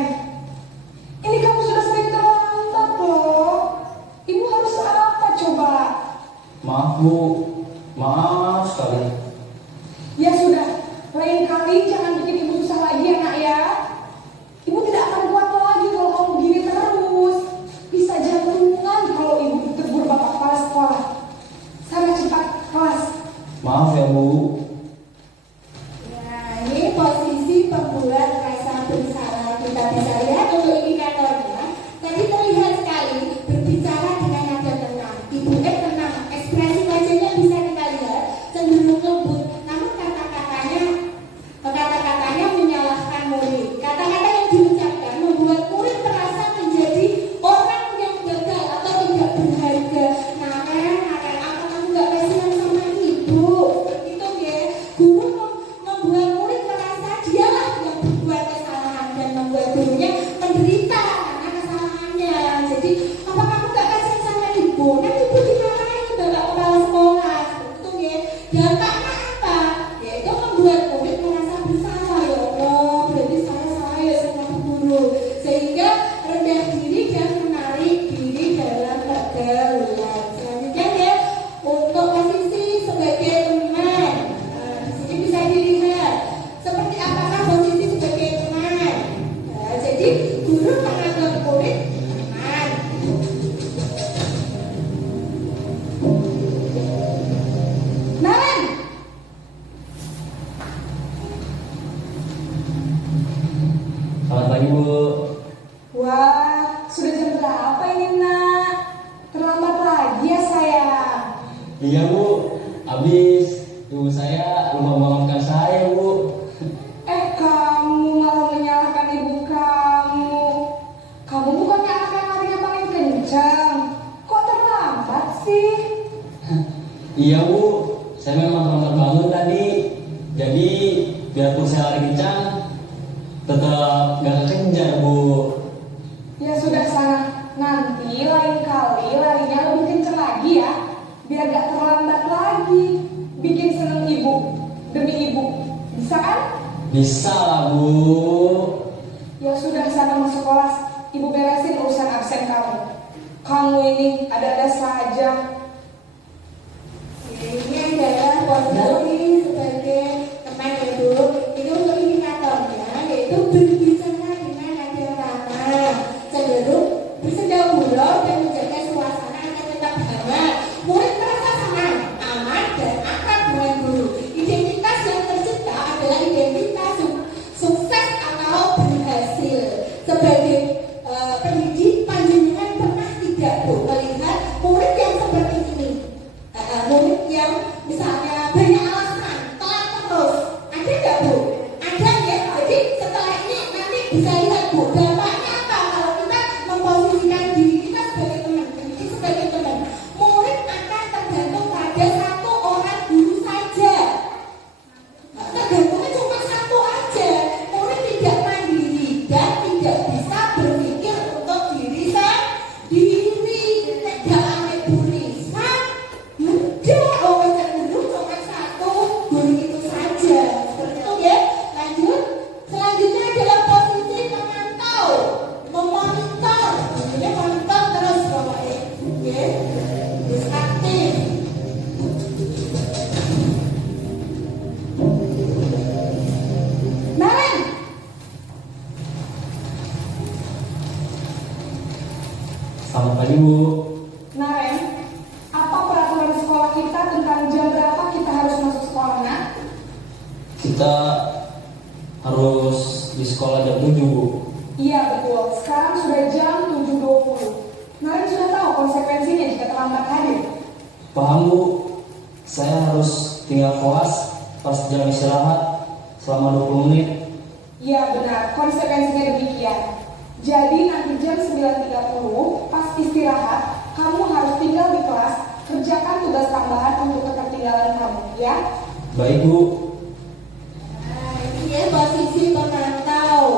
Ini kamu sudah sering terlambat loh. Ibu harus apa coba? Maaf Bu. Maaf sekali. Ya sudah, lain kali jangan bikin ibu susah lagi ya nak ya. Ibu tidak akan kuat lagi kalau kamu begini terus. Bisa jantungan kalau ibu ditegur bapak kepala sekolah. Sana cepat kelas. Maaf ya Bu. Nah, ini posisi pembuat rasa bersalah. Kita bisa lihat untuk indikatornya. Tadi terlihat sekali berbicara dengan nada tenang. Ibu tenang, ekspresi wajahnya bisa kita lihat cenderung lembut. Namun kata-katanya menyalahkan murid. Kata-kata yang diucapkan membuat murid merasa menjadi orang yang gagal atau tidak berharga. Naren, apa kamu gak kasihan sama ibu? Itu ya, guru membuat murid merasa dialah yang berbuat kesalahan dan membuat gurunya menderita karena kesalahannya. Jadi, apa kamu gak kasihan sama ibu? Nanti ibu dimarahin bapak kepala sekolah. Itu ya, dampaknya apa? Yaitu membuat murid merasa bersalah. Ya Allah, berarti saya salah ya sama guru. Sehingga rendah diri dan menarik diri dalam pergaulan. Selanjutnya ya, untuk posisi sebagai teman. Di sini bisa dilihat seperti apakah posisi sebagai teman. Jadi guru menganggap murid teman. Naren, Selamat pagi Bu. wah, sudah jam berapa ini nak? Terlambat lagi ya sayang. Iya Bu. Habis ibu saya lupa membangunkan saya Bu. Kamu malah menyalahkan ibu kamu. Kamu bukannya anak yang larinya paling kencang. Kok terlambat sih? Iya Bu. Saya memang terlambat bangun tadi. Jadi biarpun saya lari kencang, tetap gak kekejar Bu. Ya sudah sana. Nanti lain kali larinya lebih kencang lagi ya. Biar gak terlambat lagi. Bikin seneng ibu. Demi ibu. Bisa kan? Bisa lah Bu. Ya sudah sana masuk kelas. Ibu beresin urusan absen kamu. Kamu ini ada-ada saja. Ini adalah posisi sebagai teman ibu. Ini untuk indikatornya yaitu berbicara dengan nada ramah, cenderung bersenda gurau dan menjaga suasana agar tetap hangat. Murid merasa senang, aman dan akrab dengan guru. Identitas yang tercipta adalah identitas sukses atau berhasil. Sebagai pendidik, panjenengan pernah tidak Bu melihat murid yang seperti ini? Murid yang misalnya banyak alasan pagi Bu. Naren, apa peraturan sekolah kita tentang jam berapa kita harus masuk sekolah, nak? Kita harus di sekolah jam 7 Bu. Iya betul, sekarang sudah jam 7.20. Naren sudah tahu konsekuensinya jika terlambat hadir. Paham Bu, saya harus tinggal kelas pas jam istirahat selama 20 menit. Iya benar, konsekuensinya demikian. Jadi nanti jam 9.30 pas istirahat, kamu harus tinggal di kelas, kerjakan tugas tambahan untuk ketertinggalan kamu, ya? Baik Bu. Ini ya posisi pemantau.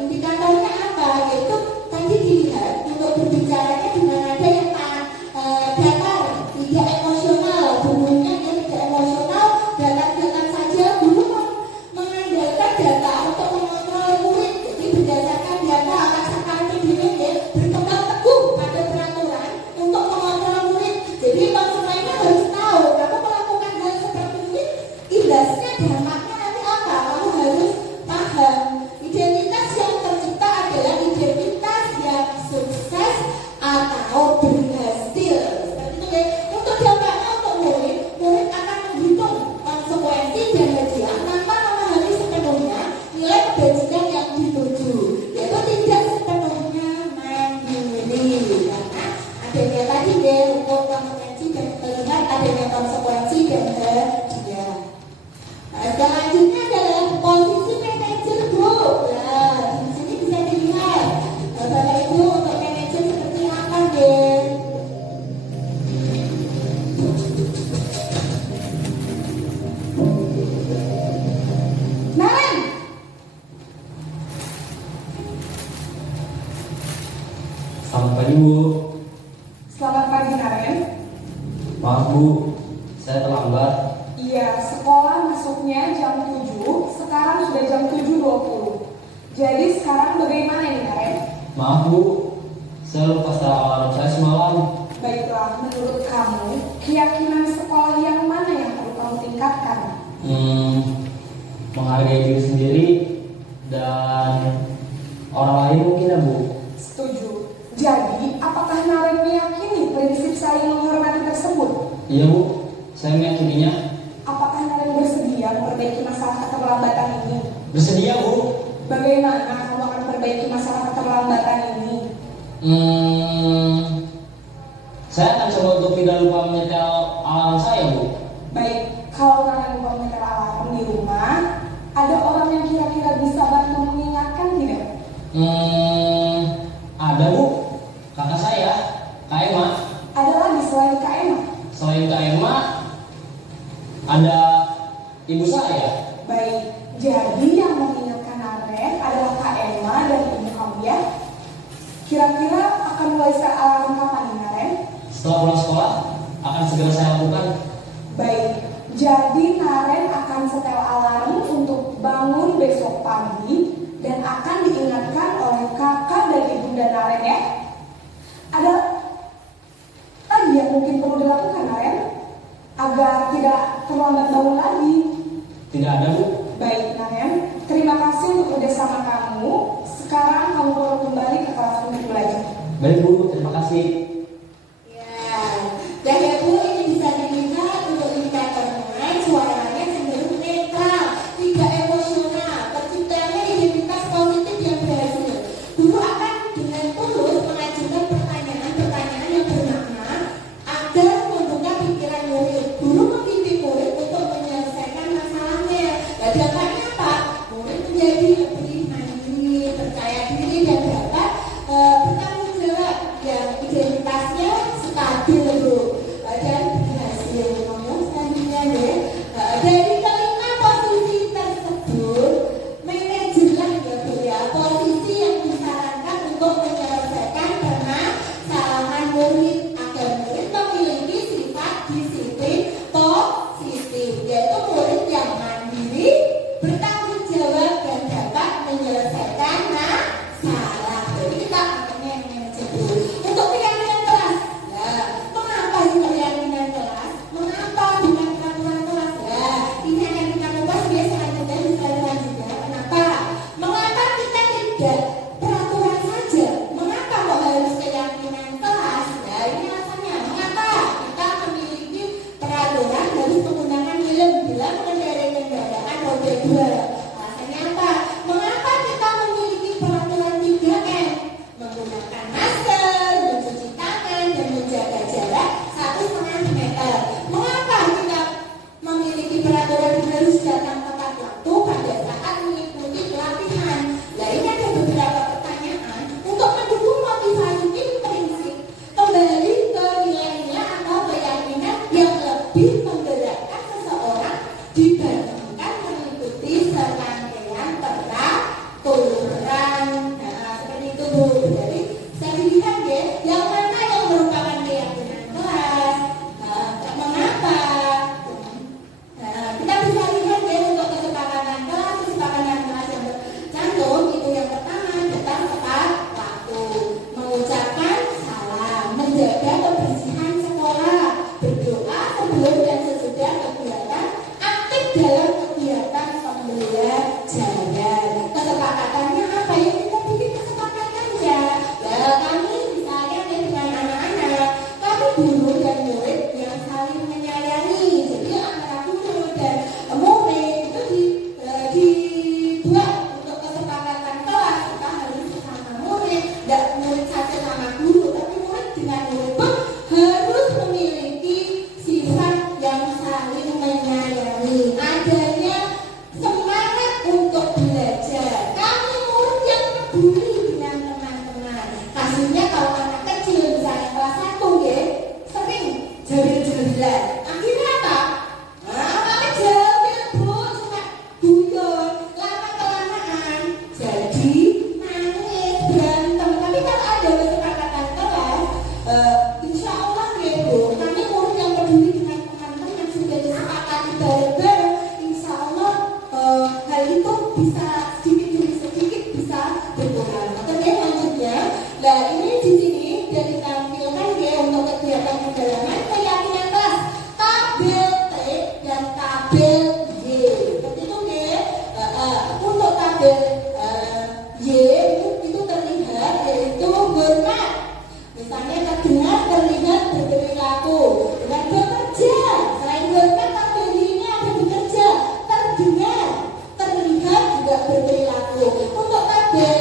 Indikatornya apa? Yaitu tadi dilihat untuk berbicaranya dengan nada yang datar, tidak emosional. Bunyinya yang tidak emosional, datar-datar saja. Guru mengandalkan data untuk mengontrol murid. Jadi berdasarkan data akan dididik ya, berpegang teguh pada peraturan untuk mengontrol murid. Jadi Bang Sulaiman harus tahu kamu melakukan hal seperti ini, imbasnya dampaknya nanti apa? Kamu harus paham. Identitas yang tercipta adalah identitas yang sukses atau berhasil. Seperti itu ya. Untuk dampaknya untuk murid, murid akan menghitung konsekuensi dan hadiah tanpa memahami sepenuhnya nilai kebajikan yang dituju, yaitu tidak sepenuhnya mandiri. Karena adanya tadi deh hukum konsekuensi dan melihat adanya konsekuensi dan hadiah. Nah, selanjutnya adalah posisi manajer Bu. Nah, di sini bisa dilihat. Bapak Ibu untuk manajer seperti apa deh? Naren, Selamat pagi Bu. Selamat pagi Naren. Maaf Bu, saya terlambat. Iya, sekolah masuknya jam 7, sekarang sudah jam 7.20. Jadi sekarang bagaimana nih Naren? Maaf Bu, saya lupa setel alarm saya semalam. Baiklah, menurut kamu, keyakinan sekolah yang mana yang perlu kamu tingkatkan? Menghargai diri sendiri dan orang lain mungkin ya Bu. Setuju. Jadi, apakah Naren meyakini prinsip saling menghormati tersebut? Iya Bu, saya meyakininya. Apakah Naren bersedia memperbaiki masalah keterlambatan ini? Bersedia Bu. Bagaimana kamu akan perbaiki masalah keterlambatan ini? Saya akan coba untuk tidak lupa menyetel alarm saya Bu. Baik, kalau Naren lupa menyetel alarm di rumah, ada orang yang kira-kira bisa bantu mengingatkan tidak? Ada Bu, kakak saya, Kak Emma. Ada lagi selain Kak Emma? Selain Kak Emma, ada ibu saya. Baik, jadi yang mengingatkan Naren adalah Kak Emma dan ibu kamu ya? Kira-kira akan mulai set alarm kapan nih Naren? Setelah pulang sekolah, akan segera saya lakukan. Baik, jadi Naren akan setel alarm untuk bangun besok pagi dan akan diingatkan oleh kakak dan ibunda Naren ya. Ada lagi yang mungkin perlu dilakukan Naren agar tidak terlambat bangun lagi? Tidak ada Bu. Baik Naren, terima kasih untuk kerjasama kamu. Sekarang kamu perlu kembali ke kelas untuk belajar. Baik Bu, terima kasih. Ya, dan ya Bu, ini bisa dilihat untuk indikatornya suaranya cenderung netral, tidak emosional, terciptanya identitas positif yang berhasil. Guru akan dengan tulus mengajukan pertanyaan-pertanyaan yang bermakna agar membuka pikiran murid. Guru membimbing murid untuk menyelesaikan masalahnya. Dan dampaknya apa? Murid menjadi lebih mandiri, percaya diri dan dapat bertanggung jawab yang identitasnya stabil Bu. Dan berhasil. Ngomong selanjutnya deh. Dari kelima posisi tersebut, manajerlah ya Bu ya, posisi yang disarankan untuk menyelesaikan permasalahan murid agar murid memiliki sifat disiplin positif, yaitu murid yang mandiri, bisa sedikit demi sedikit bisa berkurang. Oke, lanjutnya. Nah, ini di sini sudah ditampilkan ya untuk kegiatan pendalaman keyakinan kelas tabel T dan tabel Y. Seperti itu ya. Untuk tabel Y itu terlihat yaitu hormat. Misalnya terdengar, terlihat, berperilaku dengan bekerja. Selain hormat, tabel Y ini ada bekerja, terdengar, terlihat juga berperilaku. Untuk tabel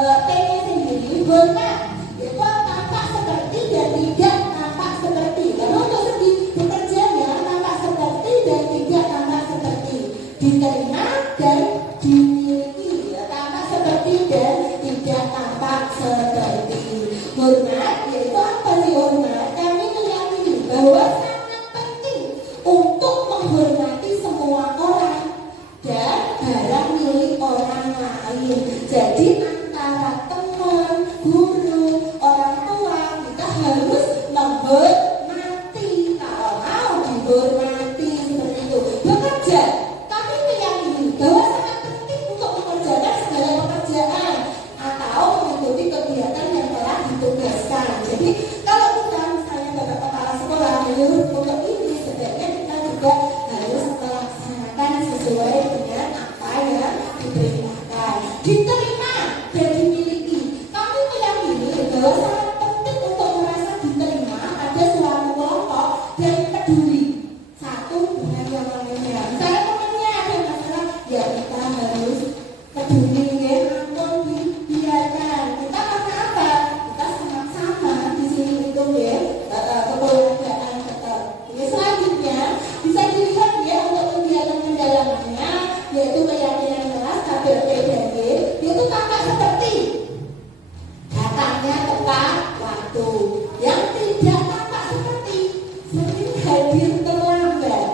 T-nya sendiri hormat, itu tampak seperti dan tidak tampak seperti. Lalu untuk segi bekerjanya tampak seperti dan tidak tampak seperti. Diterima dan dimiliki, ya, tampak seperti dan tidak tampak seperti. Hormat, yaitu apa sih hormat? Kami meyakini bahwa sangat penting untuk menghormati semua orang dan barang milik orang lain. Jadi antara teman, guru, orang tua, kita harus menghormati. Kalau mau dihormati seperti itu. Bekerja, kami meyakini bahwa sangat penting untuk mengerjakan segala pekerjaan atau mengikuti kegiatan yang telah ditugaskan. Jadi kalau kita misalnya Bapak Kepala Sekolah menyuruh untuk ini, sebaiknya kita juga harus melaksanakan sesuai dengan apa yang diperintahkan. Diterima dan dimiliki. Kami meyakini bahwa sangat penting untuk merasa diterima pada suatu kelompok dan peduli satu dengan yang lainnya. Misalnya temannya ada masalah, ya kita harus peduli ya, ampun dibiarkan. Kita karena apa? Kita sama-sama di sini itu ya, kekeluargaan tetap. Ini selanjutnya bisa dilihat ya untuk kegiatan pendalamannya, yaitu keyakinan kelas tabel T dan Y, itu tampak seperti datangnya tepat waktu. Yang tidak tampak seperti sering hadir terlambat.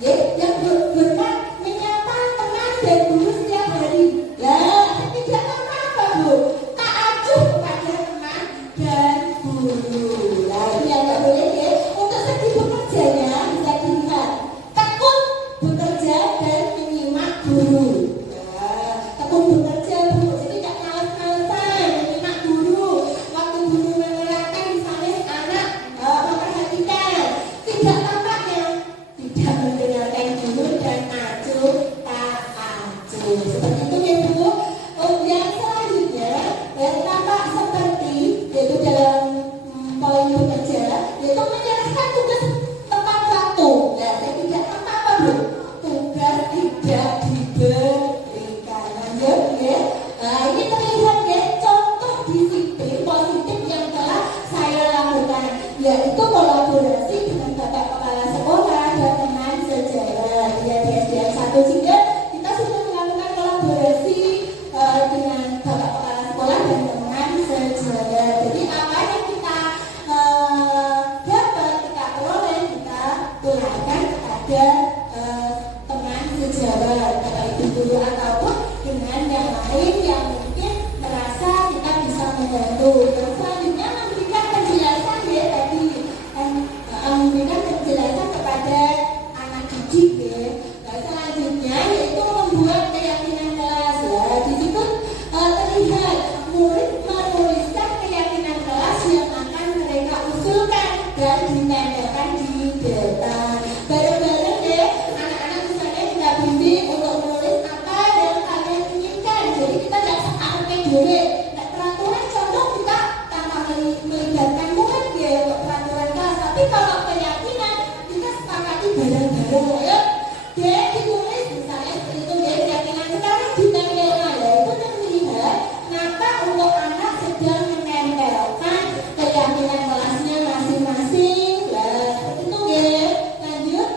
Ya, yang berhormat menyapa teman dan guru setiap hari. Lah, tidak apa-apa Bu, tak acuh kepada teman dan guru. Nah, ini yang tak boleh ya. Untuk segi bekerjanya bisa dilihat tekun bekerja dan menyimak guru. Nah, tekun bekerja Bu, jadi tidak males-malesan menyimak guru. Waktu guru menerangkan misalnya anak memperhatikan, tidak tampaknya tidak mendengarkan guru dan acuh tak acuh. Seperti itu ya Bu. Yang selanjutnya yang tampak seperti yaitu dalam poin bekerja, yaitu menyerahkan tugas tepat waktu. Nah, saya tidak tampak apa Bu? Tugas tidak diberikan. Lanjut ya. Nah, ini terlihat ya contoh disiplin positif yang telah saya lakukan, yaitu kolaborasi dengan Bapak Kepala Sekolah dan teman sejarah di SDN 1 sehingga kita sudah melakukan kolaborasi dengan Bapak Kepala Sekolah dan teman sejarah. Jadi apa yang kita dapat, kita peroleh, kita tularkan kepada teman sejarah, bapak ibu guru ataupun dengan yang lain yang mungkin merasa kita bisa membantu. Terus selanjutnya memberikan penjelasan ya tadi, memberikan penjelasan kepada anak didik ya. Nah, selanjutnya yaitu membuat keyakinan kelas. Nah, di situ terlihat murid menuliskan keyakinan kelas yang akan mereka usulkan dan ditempelkan di depan. Bareng-bareng ya, anak-anak misalnya kita bimbing untuk menulis apa yang kalian inginkan. Jadi kita tidak sepakai dulu. Nah, peraturan contoh kita tanpa melibatkan murid ya untuk peraturan kelas. Tapi kalau keyakinan kita sepakati bareng-bareng ya. Dia ditulis misalnya seperti itu ya, keyakinan sekarang ditempelkan ya. Itu terlihat kenapa untuk anak sedang menempelkan keyakinan kelasnya masing-masing. Nah, seperti itu ya. Lanjut.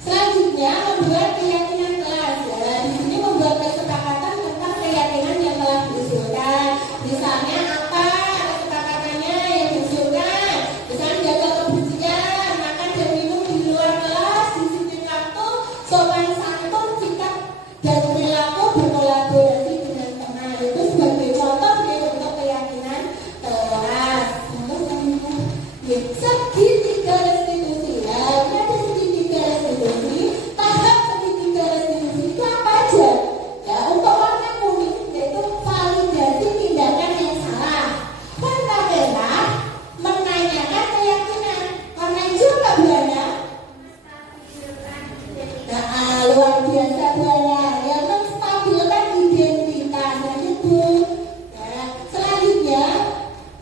Selanjutnya membuat keyakinan kelas. Ya, di sini membuat kesepakatan tentang keyakinan yang telah diusulkan. Misalnya apa kesepakatannya yang diusulkan? Misalnya jaga kebersihan, makan dan minum di luar kelas, disiplin waktu, sopan santun, sikap dan perilaku berkolaborasi dengan teman. Itu sebagai contoh ya untuk keyakinan kelas. Terus selanjutnya, ya, segitiga restitusi. Nah, ini ada segitiga restitusi. Tahap segitiga restitusi itu apa aja? keduanya yang menstabilkan identitas. Lanjut Bu. Nah, selanjutnya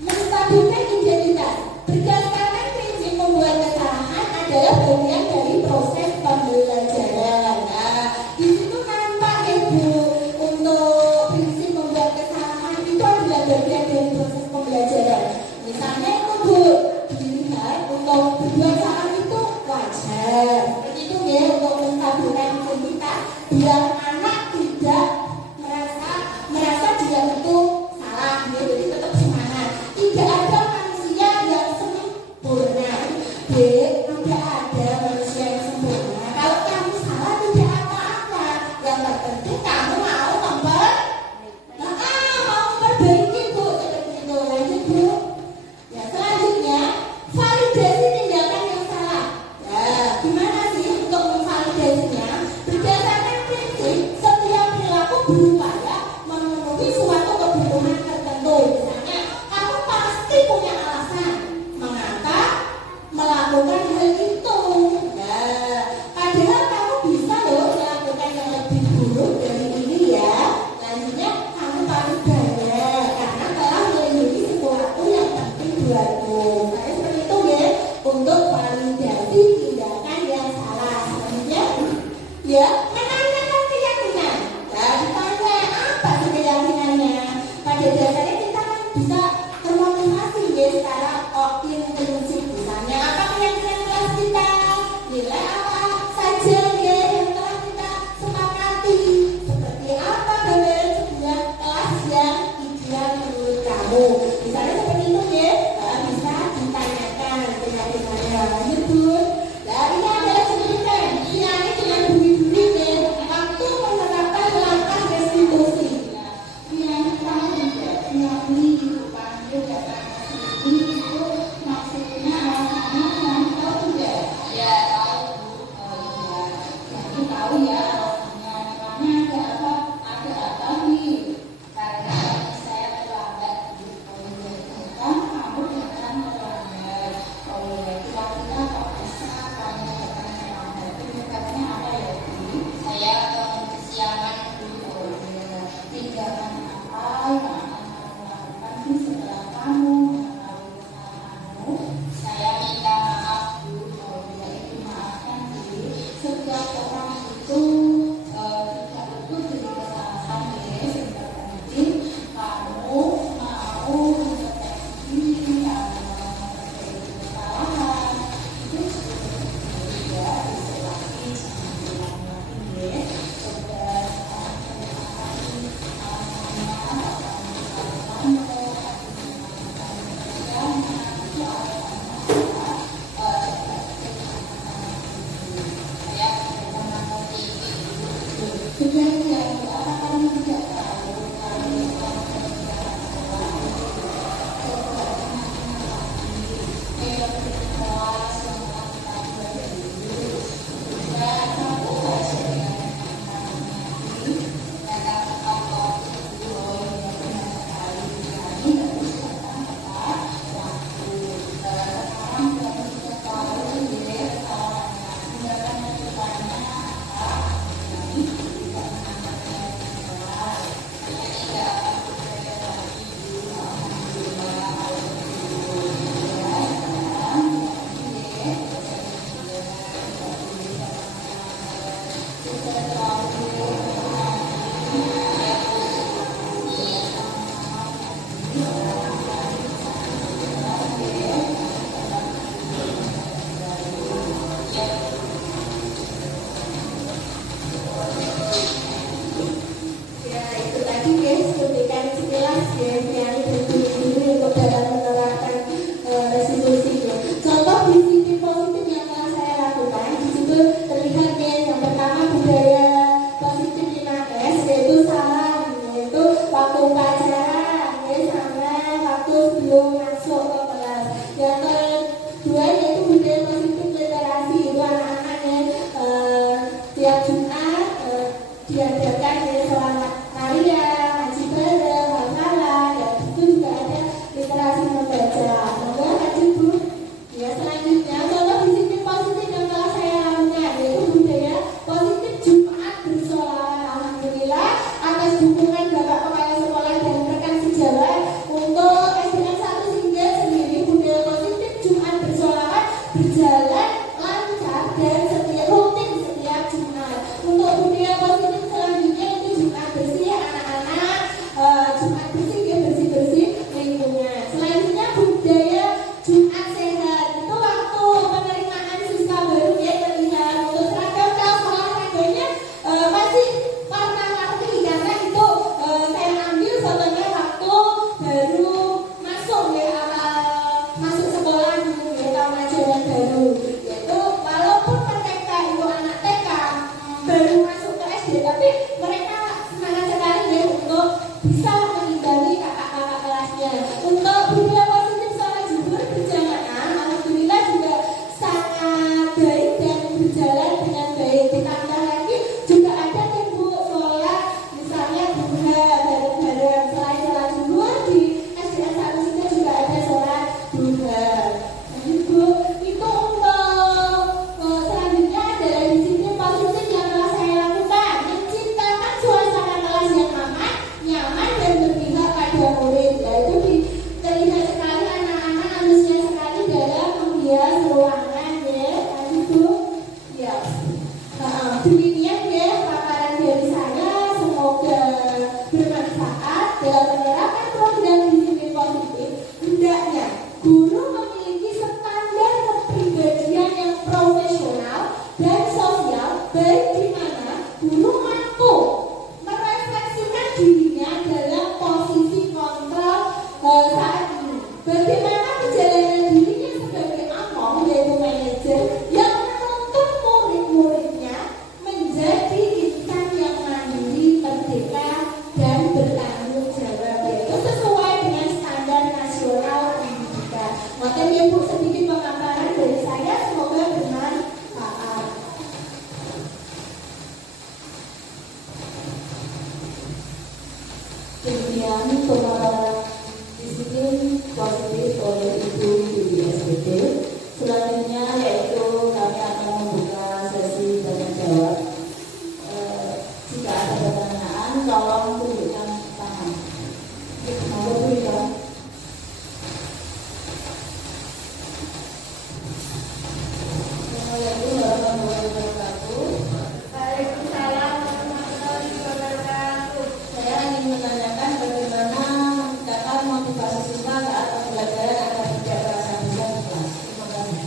menstabilkan identitas berdasarkan prinsip membuat kesalahan adalah bagian dari proses pembelajaran. Nah, di situ nampak ya Bu, untuk prinsip membuat kesalahan itu adalah bagian dari proses pembelajaran. Misalnya itu Bu, dilihat untuk berbuat salah itu wajar. Seperti itu ya, untuk menstabilkan identitas biar anak tidak merasa dia itu salah, dia jadi tetap semangat. Tidak ada manusia yang sempurna. Tidak ada manusia yang sempurna. Kalau kamu salah tidak apa-apa. Yang terpenting kamu mau memperbaiki Bu, seperti itu. Lanjut Bu. Ya, selanjutnya validasi tindakan yang salah. Nah, gimana sih untuk memvalidasinya? Berdasarkan prinsip setiap perilaku berupaya memenuhi suatu kebutuhan tertentu. Misalnya, kamu pasti punya alasan mengapa melakukan hal itu. Nah, padahal kamu bisa loh melakukan yang lebih buruk dari ini ya. Lanjutnya, kamu paling banyak karena telah melindungi sesuatu yang penting buatmu. Saya seperti itu ya, untuk validasi tindakan yang salah. Selanjutnya, ya, menanyakan keyakinan. Nah, ditanya apa sih keyakinannya? Pada dasarnya kita kan bisa termotivasi ya secara intrinsik. Misalnya apa keyakinan kelas kita, nilai apa saja ya yang telah kita sepakati, seperti apa gambaran sebuah kelas yang ideal menurut kamu. Misalnya seperti itu ya, bisa ditanyakan keyakinannya. Lanjut Bu. Nah, ini adalah cuplikan. Ini dengan bumi-bumi ya, waktu menerapkan langkah restitusi. Yang tahu tidak diakui dipanggil data itu maksudnya alasannya yang tahu tidak? Ya tahu Bu. Oh iya, jadi tahu ya alasannya. Namanya ada apa nih? Karena saya terlambat. Oh iya, kan kamu datang terlambat. Oh iya, kira-kira kok bisa kamu datang terlambat? Penyebabnya apa ya Bu? Saya kesiangan dulu. Oh iya, tindakan apa yang akan kamu lakukan sih setelah kamu mengetahui kesalahanmu? Saya minta maaf Bu. Oh iya, itu maafkan Bu. Setiap orang itu tidak luput dari kesalahan ya. Sebentar nanti kamu mau introspeksi diri, kamu mau memperbaiki kesalahan itu sebetulnya diselaki jangan diulang-ulangi ya. Sudah SD, tapi mereka semangat sekali ya untuk bisa mengimbangi kakak-kakak kelasnya. Untuk budaya positif sholat zuhur berjamaah, alhamdulillah juga sangat baik dan berjalan dengan baik. Ditambah lagi juga ada nih Bu sholat misalnya duha bareng-bareng. Selain sholat zuhur di SDN 1 Singkat juga ada sholat duha. Nah Bu, itu untuk selanjutnya adalah disiplin positif yang telah saya lakukan, menciptakan suasana kelas yang aman, nyaman dan berpihak pada murid. Yaitu terlihat sekali anak-anak antusias sekali dalam menghias ruangan ya, tadi Bu. Ya. Demikian ya paparan dari saya, semoga bermanfaat dalam menerapkan program disiplin positif. Hendaknya guru memiliki standar kepribadian yang profesional dan sosial, baik di mana guru mampu merefleksikan dirinya dalam posisi kontrol saat ini. Bagaimana perjalanan dirinya sebagai among, yaitu manajer, yang menuntut murid-muridnya menjadi insan yang mandiri, merdeka, dan bertanggung jawab, yaitu sesuai dengan standar nasional pendidikan. Maka Ibu sedikit pemaparan dari saya, semoga bermanfaat. Demikian pemaparan disiplin positif oleh Ibu di SPT. Selanjutnya yaitu kami akan membuka sesi tanya jawab. Jika ada pertanyaan, tolong tunjukkan tangan. Mau berikan. Assalamualaikum warahmatullahi wabarakatuh. Waalaikumsalam warahmatullahi wabarakatuh. Saya ingin menanyakan bagaimana menciptakan motivasi siswa saat pembelajaran agar tidak terasa bosan di kelas. Terima kasih.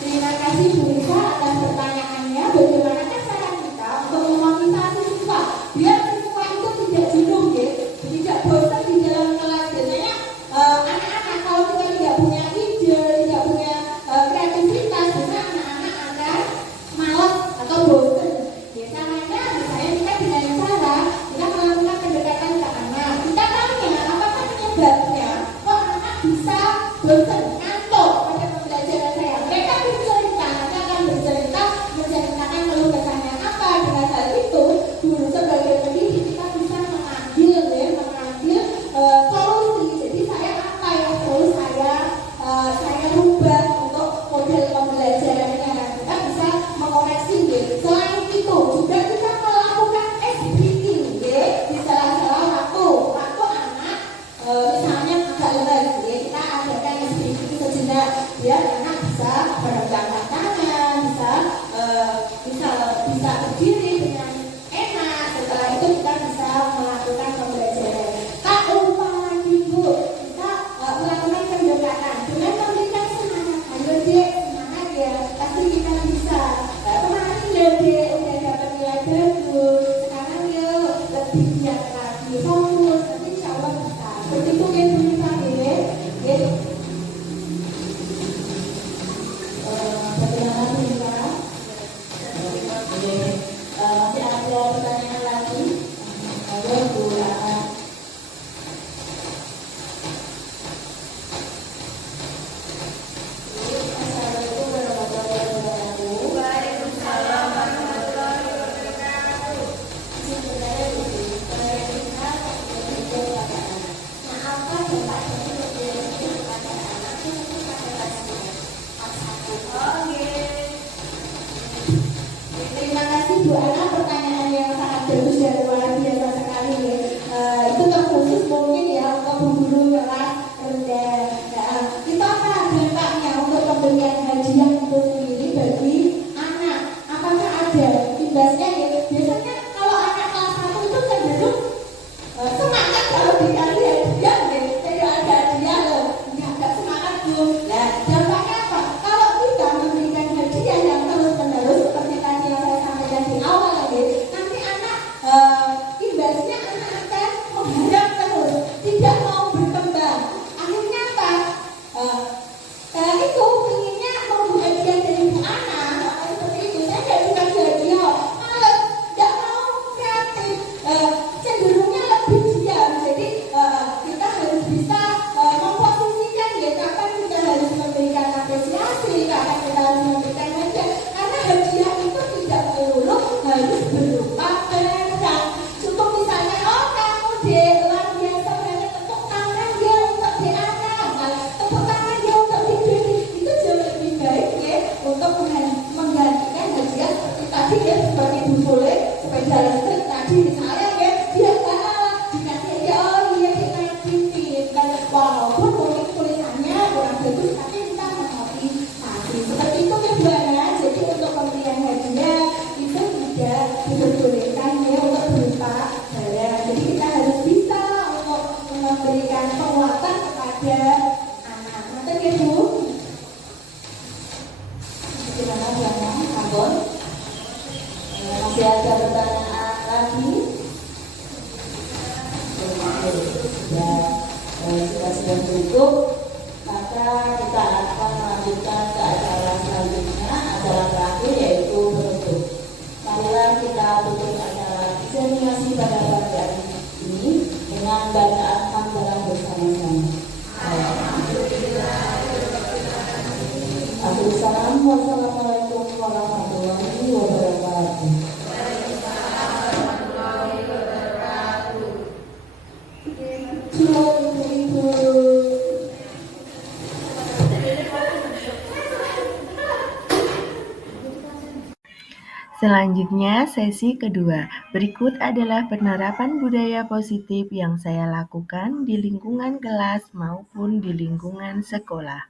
Terima kasih Bu Risa atas pertanyaannya. Bagaimanakah cara kita untuk memotivasi siswa biar siswa itu tidak jenuh ya, tidak bosan di dalam kelas. Biasanya anak-anak kalau kita tidak punya ide, tidak punya kreativitas, biasanya anak-anak akan malas atau bosan. Biasanya misalnya kita dengan cara kita melakukan pendekatan ke anak. Kita tanya apakah penyebabnya kok anak bisa bosan, ngantuk pada pembelajaran saya. Mereka bercerita, mereka akan bercerita, menceritakan keluh kesahnya apa. Dengan hal itu, guru sebagai pendidik kita bisa mengambil solusi. Jadi saya apa yang perlu saya rubah untuk model pembelajarannya. Kita bisa mengoreksi gitu. Selain itu juga kita melakukan ice breaking ya, di salah-salah waktu anak misalnya agak lelah gitu ya, kita adakan ice breaking sejenak biar anak bisa meregangkan tangan, bisa berdiri dengan enak. Setelah itu kita bisa melakukan pembelajaran. Tak lupa lagi Bu, kita melakukan pendekatan dengan memberikan semangat. Ayo Dek, semangat ya, pasti kita bisa. Kemarin ya Dek udah dapat nilai bagus, sekarang yuk lebih giat lagi, fokus, nanti insya Allah bisa. Begitu ya Bu Risa ya. Bagaimana Bu Risa? Masih ada pertanyaan lagi? Ada Bu Risa. Assalamualaikum warahmatullahi wabarakatuh. Waalaikumsalam warahmatullahi wabarakatuh. Sebenarnya begini, kita kepada anak. Nah, apa dampak dari pembelajaran kepada anak itu pada kelasnya? Oke. Terima kasih Bu Ana, pertanyaan yang sangat bagus dan luar biasa sekali ya. Itu terkhusus mungkin ya untuk guru kelas rendah. Nah, itu apa dampaknya untuk pemberian hadiah itu sendiri bagi anak? Apakah ada imbasnya ya? Biasanya kalau anak kelas 1 itu cenderung semangat kalau dikasih hadiah ya. Tidak ada hadiah loh, nggak semangat Bu. Nah, dampaknya apa? Kalau kita memberikan hadiah yang terus-menerus seperti tadi yang saya sampaikan di awal ya, nanti anak imbasnya anak akan mengharap terus, tidak mau berkembang. Akhirnya apa? Itu inginnya mau hadiah dari Bu Ana, seperti itu. Saya tidak dikasih hadiah, malah ya seperti Bu Sule sepeda listrik tadi misalnya ya dia dikasih aja oh iya kita aktifin kan walaupun mungkin tulisannya kurang bagus tapi kita mengerti seperti itu ya Bu Ana. Jadi untuk pemberian hadiah itu tidak diperbolehkan ya untuk berupa barang. Jadi kita harus bisa untuk memberikan penguatan kepada anak. Nanti ya Bu. Gimana Bu Ana? Ambon? Masih ada pertanyaan lagi? Ya, jika sudah cukup, maka kita akan melanjutkan ke acara selanjutnya, acara terakhir yaitu penutup. Marilah kita tutup acara diseminasi pada pagi ini dengan bacaan hamdalah bersama-sama. Assalamualaikum warahmatullahi wabarakatuh. Selanjutnya, sesi kedua. Berikut adalah penerapan budaya positif yang saya lakukan di lingkungan kelas maupun di lingkungan sekolah.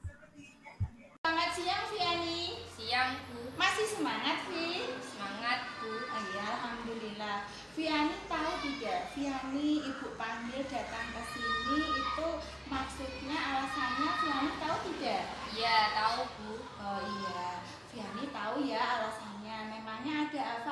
Selamat siang, Viani. Siang, Bu. Masih semangat, Vi? Semangat, Bu. Oh iya, alhamdulillah. Viani tahu tidak? Viani Ibu panggil datang ke sini itu maksudnya alasannya Viani tahu tidak? Iya, tahu, Bu. Oh iya. Viani tahu ya alasannya. Memangnya ada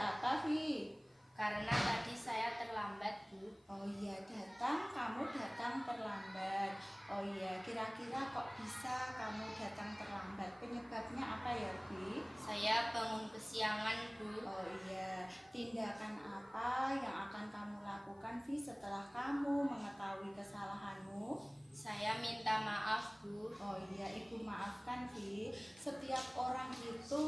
apa, Vi? Karena tadi saya terlambat, Bu. Oh iya, kamu datang terlambat. Oh iya, kira-kira kok bisa kamu datang terlambat? Penyebabnya apa ya, Vi? Saya bangun kesiangan, Bu. Oh iya, tindakan apa yang akan kamu lakukan, Vi, setelah kamu mengetahui kesalahanmu? Saya minta maaf, Bu. Oh iya, Ibu maafkan, Vi. Setiap orang itu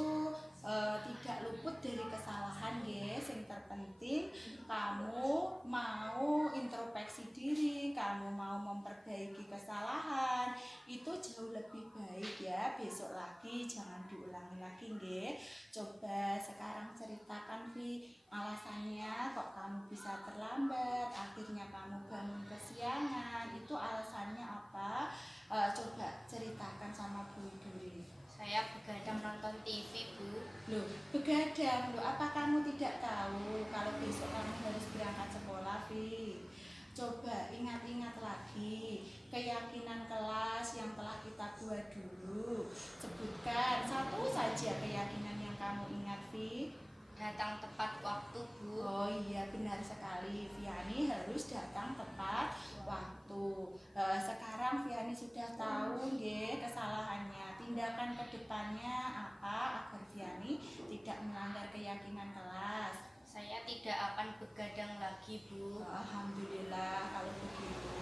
tidak luput dari kesalahan, guys. Yang terpenting kamu mau introspeksi diri, kamu mau memperbaiki kesalahan, itu jauh lebih baik ya. Besok lagi jangan diulangi lagi, guys. Coba sekarang ceritakan, Vi, alasannya kok kamu bisa terlambat, akhirnya kamu bangun kesiangan, itu alasannya apa? Coba ceritakan sama Bu Duri. Saya begadang nonton TV, Bu. Loh, begadang? Loh, apa kamu tidak tahu kalau besok kamu harus berangkat sekolah, Vi? Coba ingat-ingat lagi keyakinan kelas yang telah kita buat dulu. Sebutkan satu saja keyakinan yang kamu ingat, Vi. Datang tepat waktu, Bu. Oh iya, benar sekali. Viani harus datang tepat waktu. Sekarang Viani sudah tahu nggih kesalahannya. Tindakan kedepannya apa agar Viani tidak melanggar keyakinan kelas? Saya tidak akan begadang lagi, Bu. Alhamdulillah kalau begitu.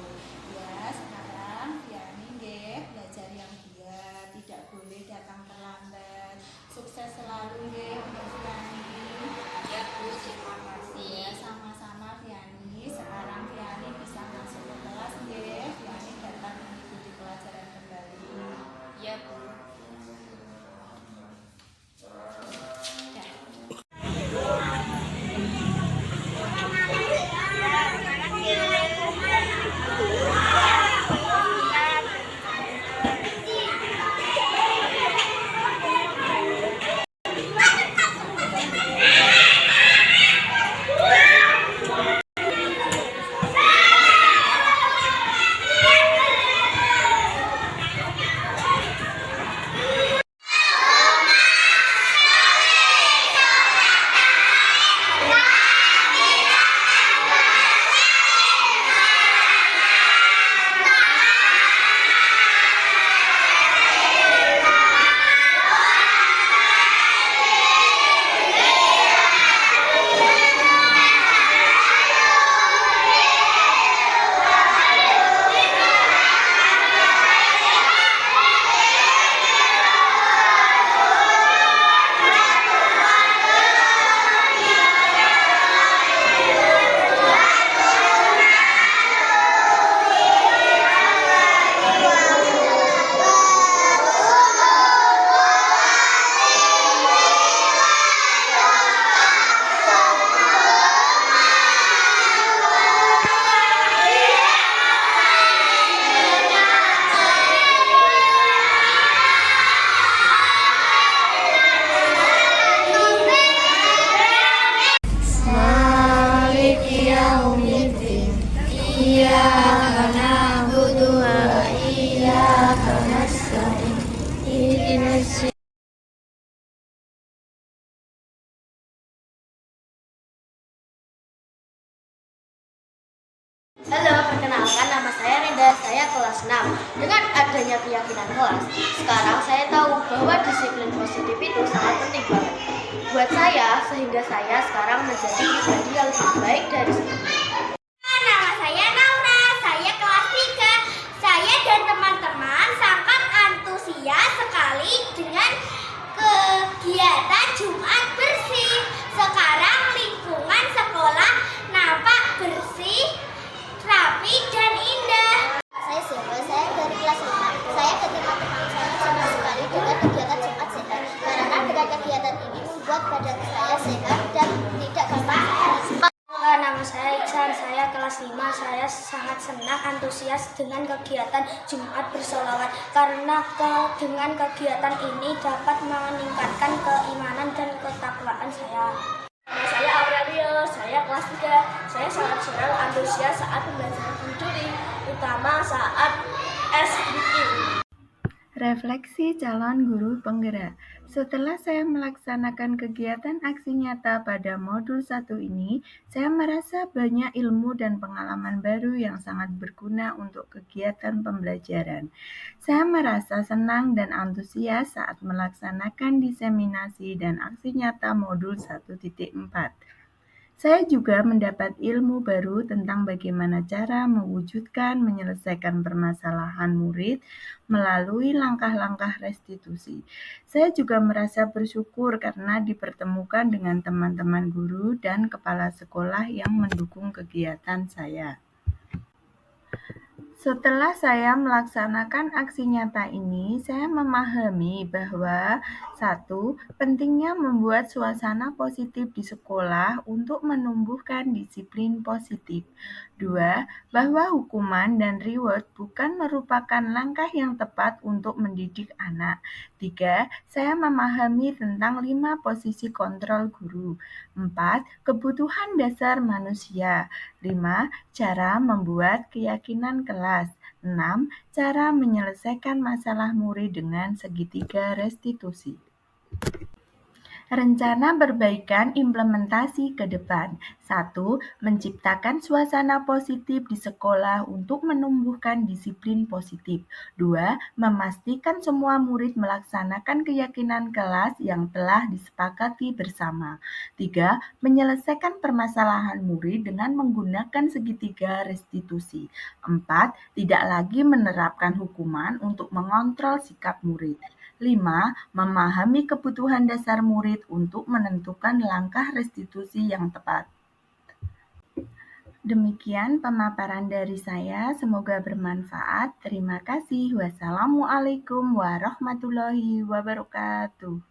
Ya, sekarang Viani nggih belajar yang giat, tidak boleh datang terlambat. Sukses selalu nggih untuk Viani. Ya, Bu, terima kasih. Ya, sama-sama Viani. Sekarang Viani bisa masuk ke kelas nggih. Viani dapat mengikuti pelajaran kembali. Ya, Bu. Halo, perkenalkan nama saya Renda, saya kelas 6. Dengan adanya keyakinan kelas, sekarang saya tahu bahwa disiplin positif itu sangat penting banget buat saya, sehingga saya sekarang menjadi pribadi yang lebih baik dari sebelumnya. Nama saya Naura, saya kelas 3. Saya dan teman-teman sangat antusias sekali dengan kegiatan Jumat Bersih. Sekarang lingkungan sekolah nampak bersih, rapi, dan indah. Saya Siva, saya dari kelas 5. Saya dan teman-teman saya senang sekali dengan kegiatan Jumat Sehat karena dengan kegiatan ini membuat badan saya sehat dan tidak gampang sakit. Nama saya Iksan, saya kelas 5. Saya sangat senang antusias dengan kegiatan Jumat Bersolawat karena dengan kegiatan ini dapat meningkatkan keimanan dan ketakwaan saya. Nama saya Aurelio, saya kelas 3. Saya sangat senang antusias saat pembelajaran Biduri, terutama saat SBQ. Refleksi calon guru penggerak. Setelah saya melaksanakan kegiatan aksi nyata pada modul 1 ini, saya merasa banyak ilmu dan pengalaman baru yang sangat berguna untuk kegiatan pembelajaran. Saya merasa senang dan antusias saat melaksanakan diseminasi dan aksi nyata modul 1.4. Saya juga mendapat ilmu baru tentang bagaimana cara menyelesaikan permasalahan murid melalui langkah-langkah restitusi. Saya juga merasa bersyukur karena dipertemukan dengan teman-teman guru dan kepala sekolah yang mendukung kegiatan saya. Setelah saya melaksanakan aksi nyata ini, saya memahami bahwa 1. Pentingnya membuat suasana positif di sekolah untuk menumbuhkan disiplin positif. 2. Bahwa hukuman dan reward bukan merupakan langkah yang tepat untuk mendidik anak. 3. Saya memahami tentang 5 posisi kontrol guru. 4. Kebutuhan dasar manusia. 5. Cara membuat keyakinan kelas. 6. Cara menyelesaikan masalah murid dengan segitiga restitusi. Rencana perbaikan implementasi ke depan. 1. Menciptakan suasana positif di sekolah untuk menumbuhkan disiplin positif. 2. Memastikan semua murid melaksanakan keyakinan kelas yang telah disepakati bersama. 3. Menyelesaikan permasalahan murid dengan menggunakan segitiga restitusi. 4. Tidak lagi menerapkan hukuman untuk mengontrol sikap murid. 5. Memahami kebutuhan dasar murid untuk menentukan langkah restitusi yang tepat. Demikian pemaparan dari saya, semoga bermanfaat. Terima kasih. Wassalamualaikum warahmatullahi wabarakatuh.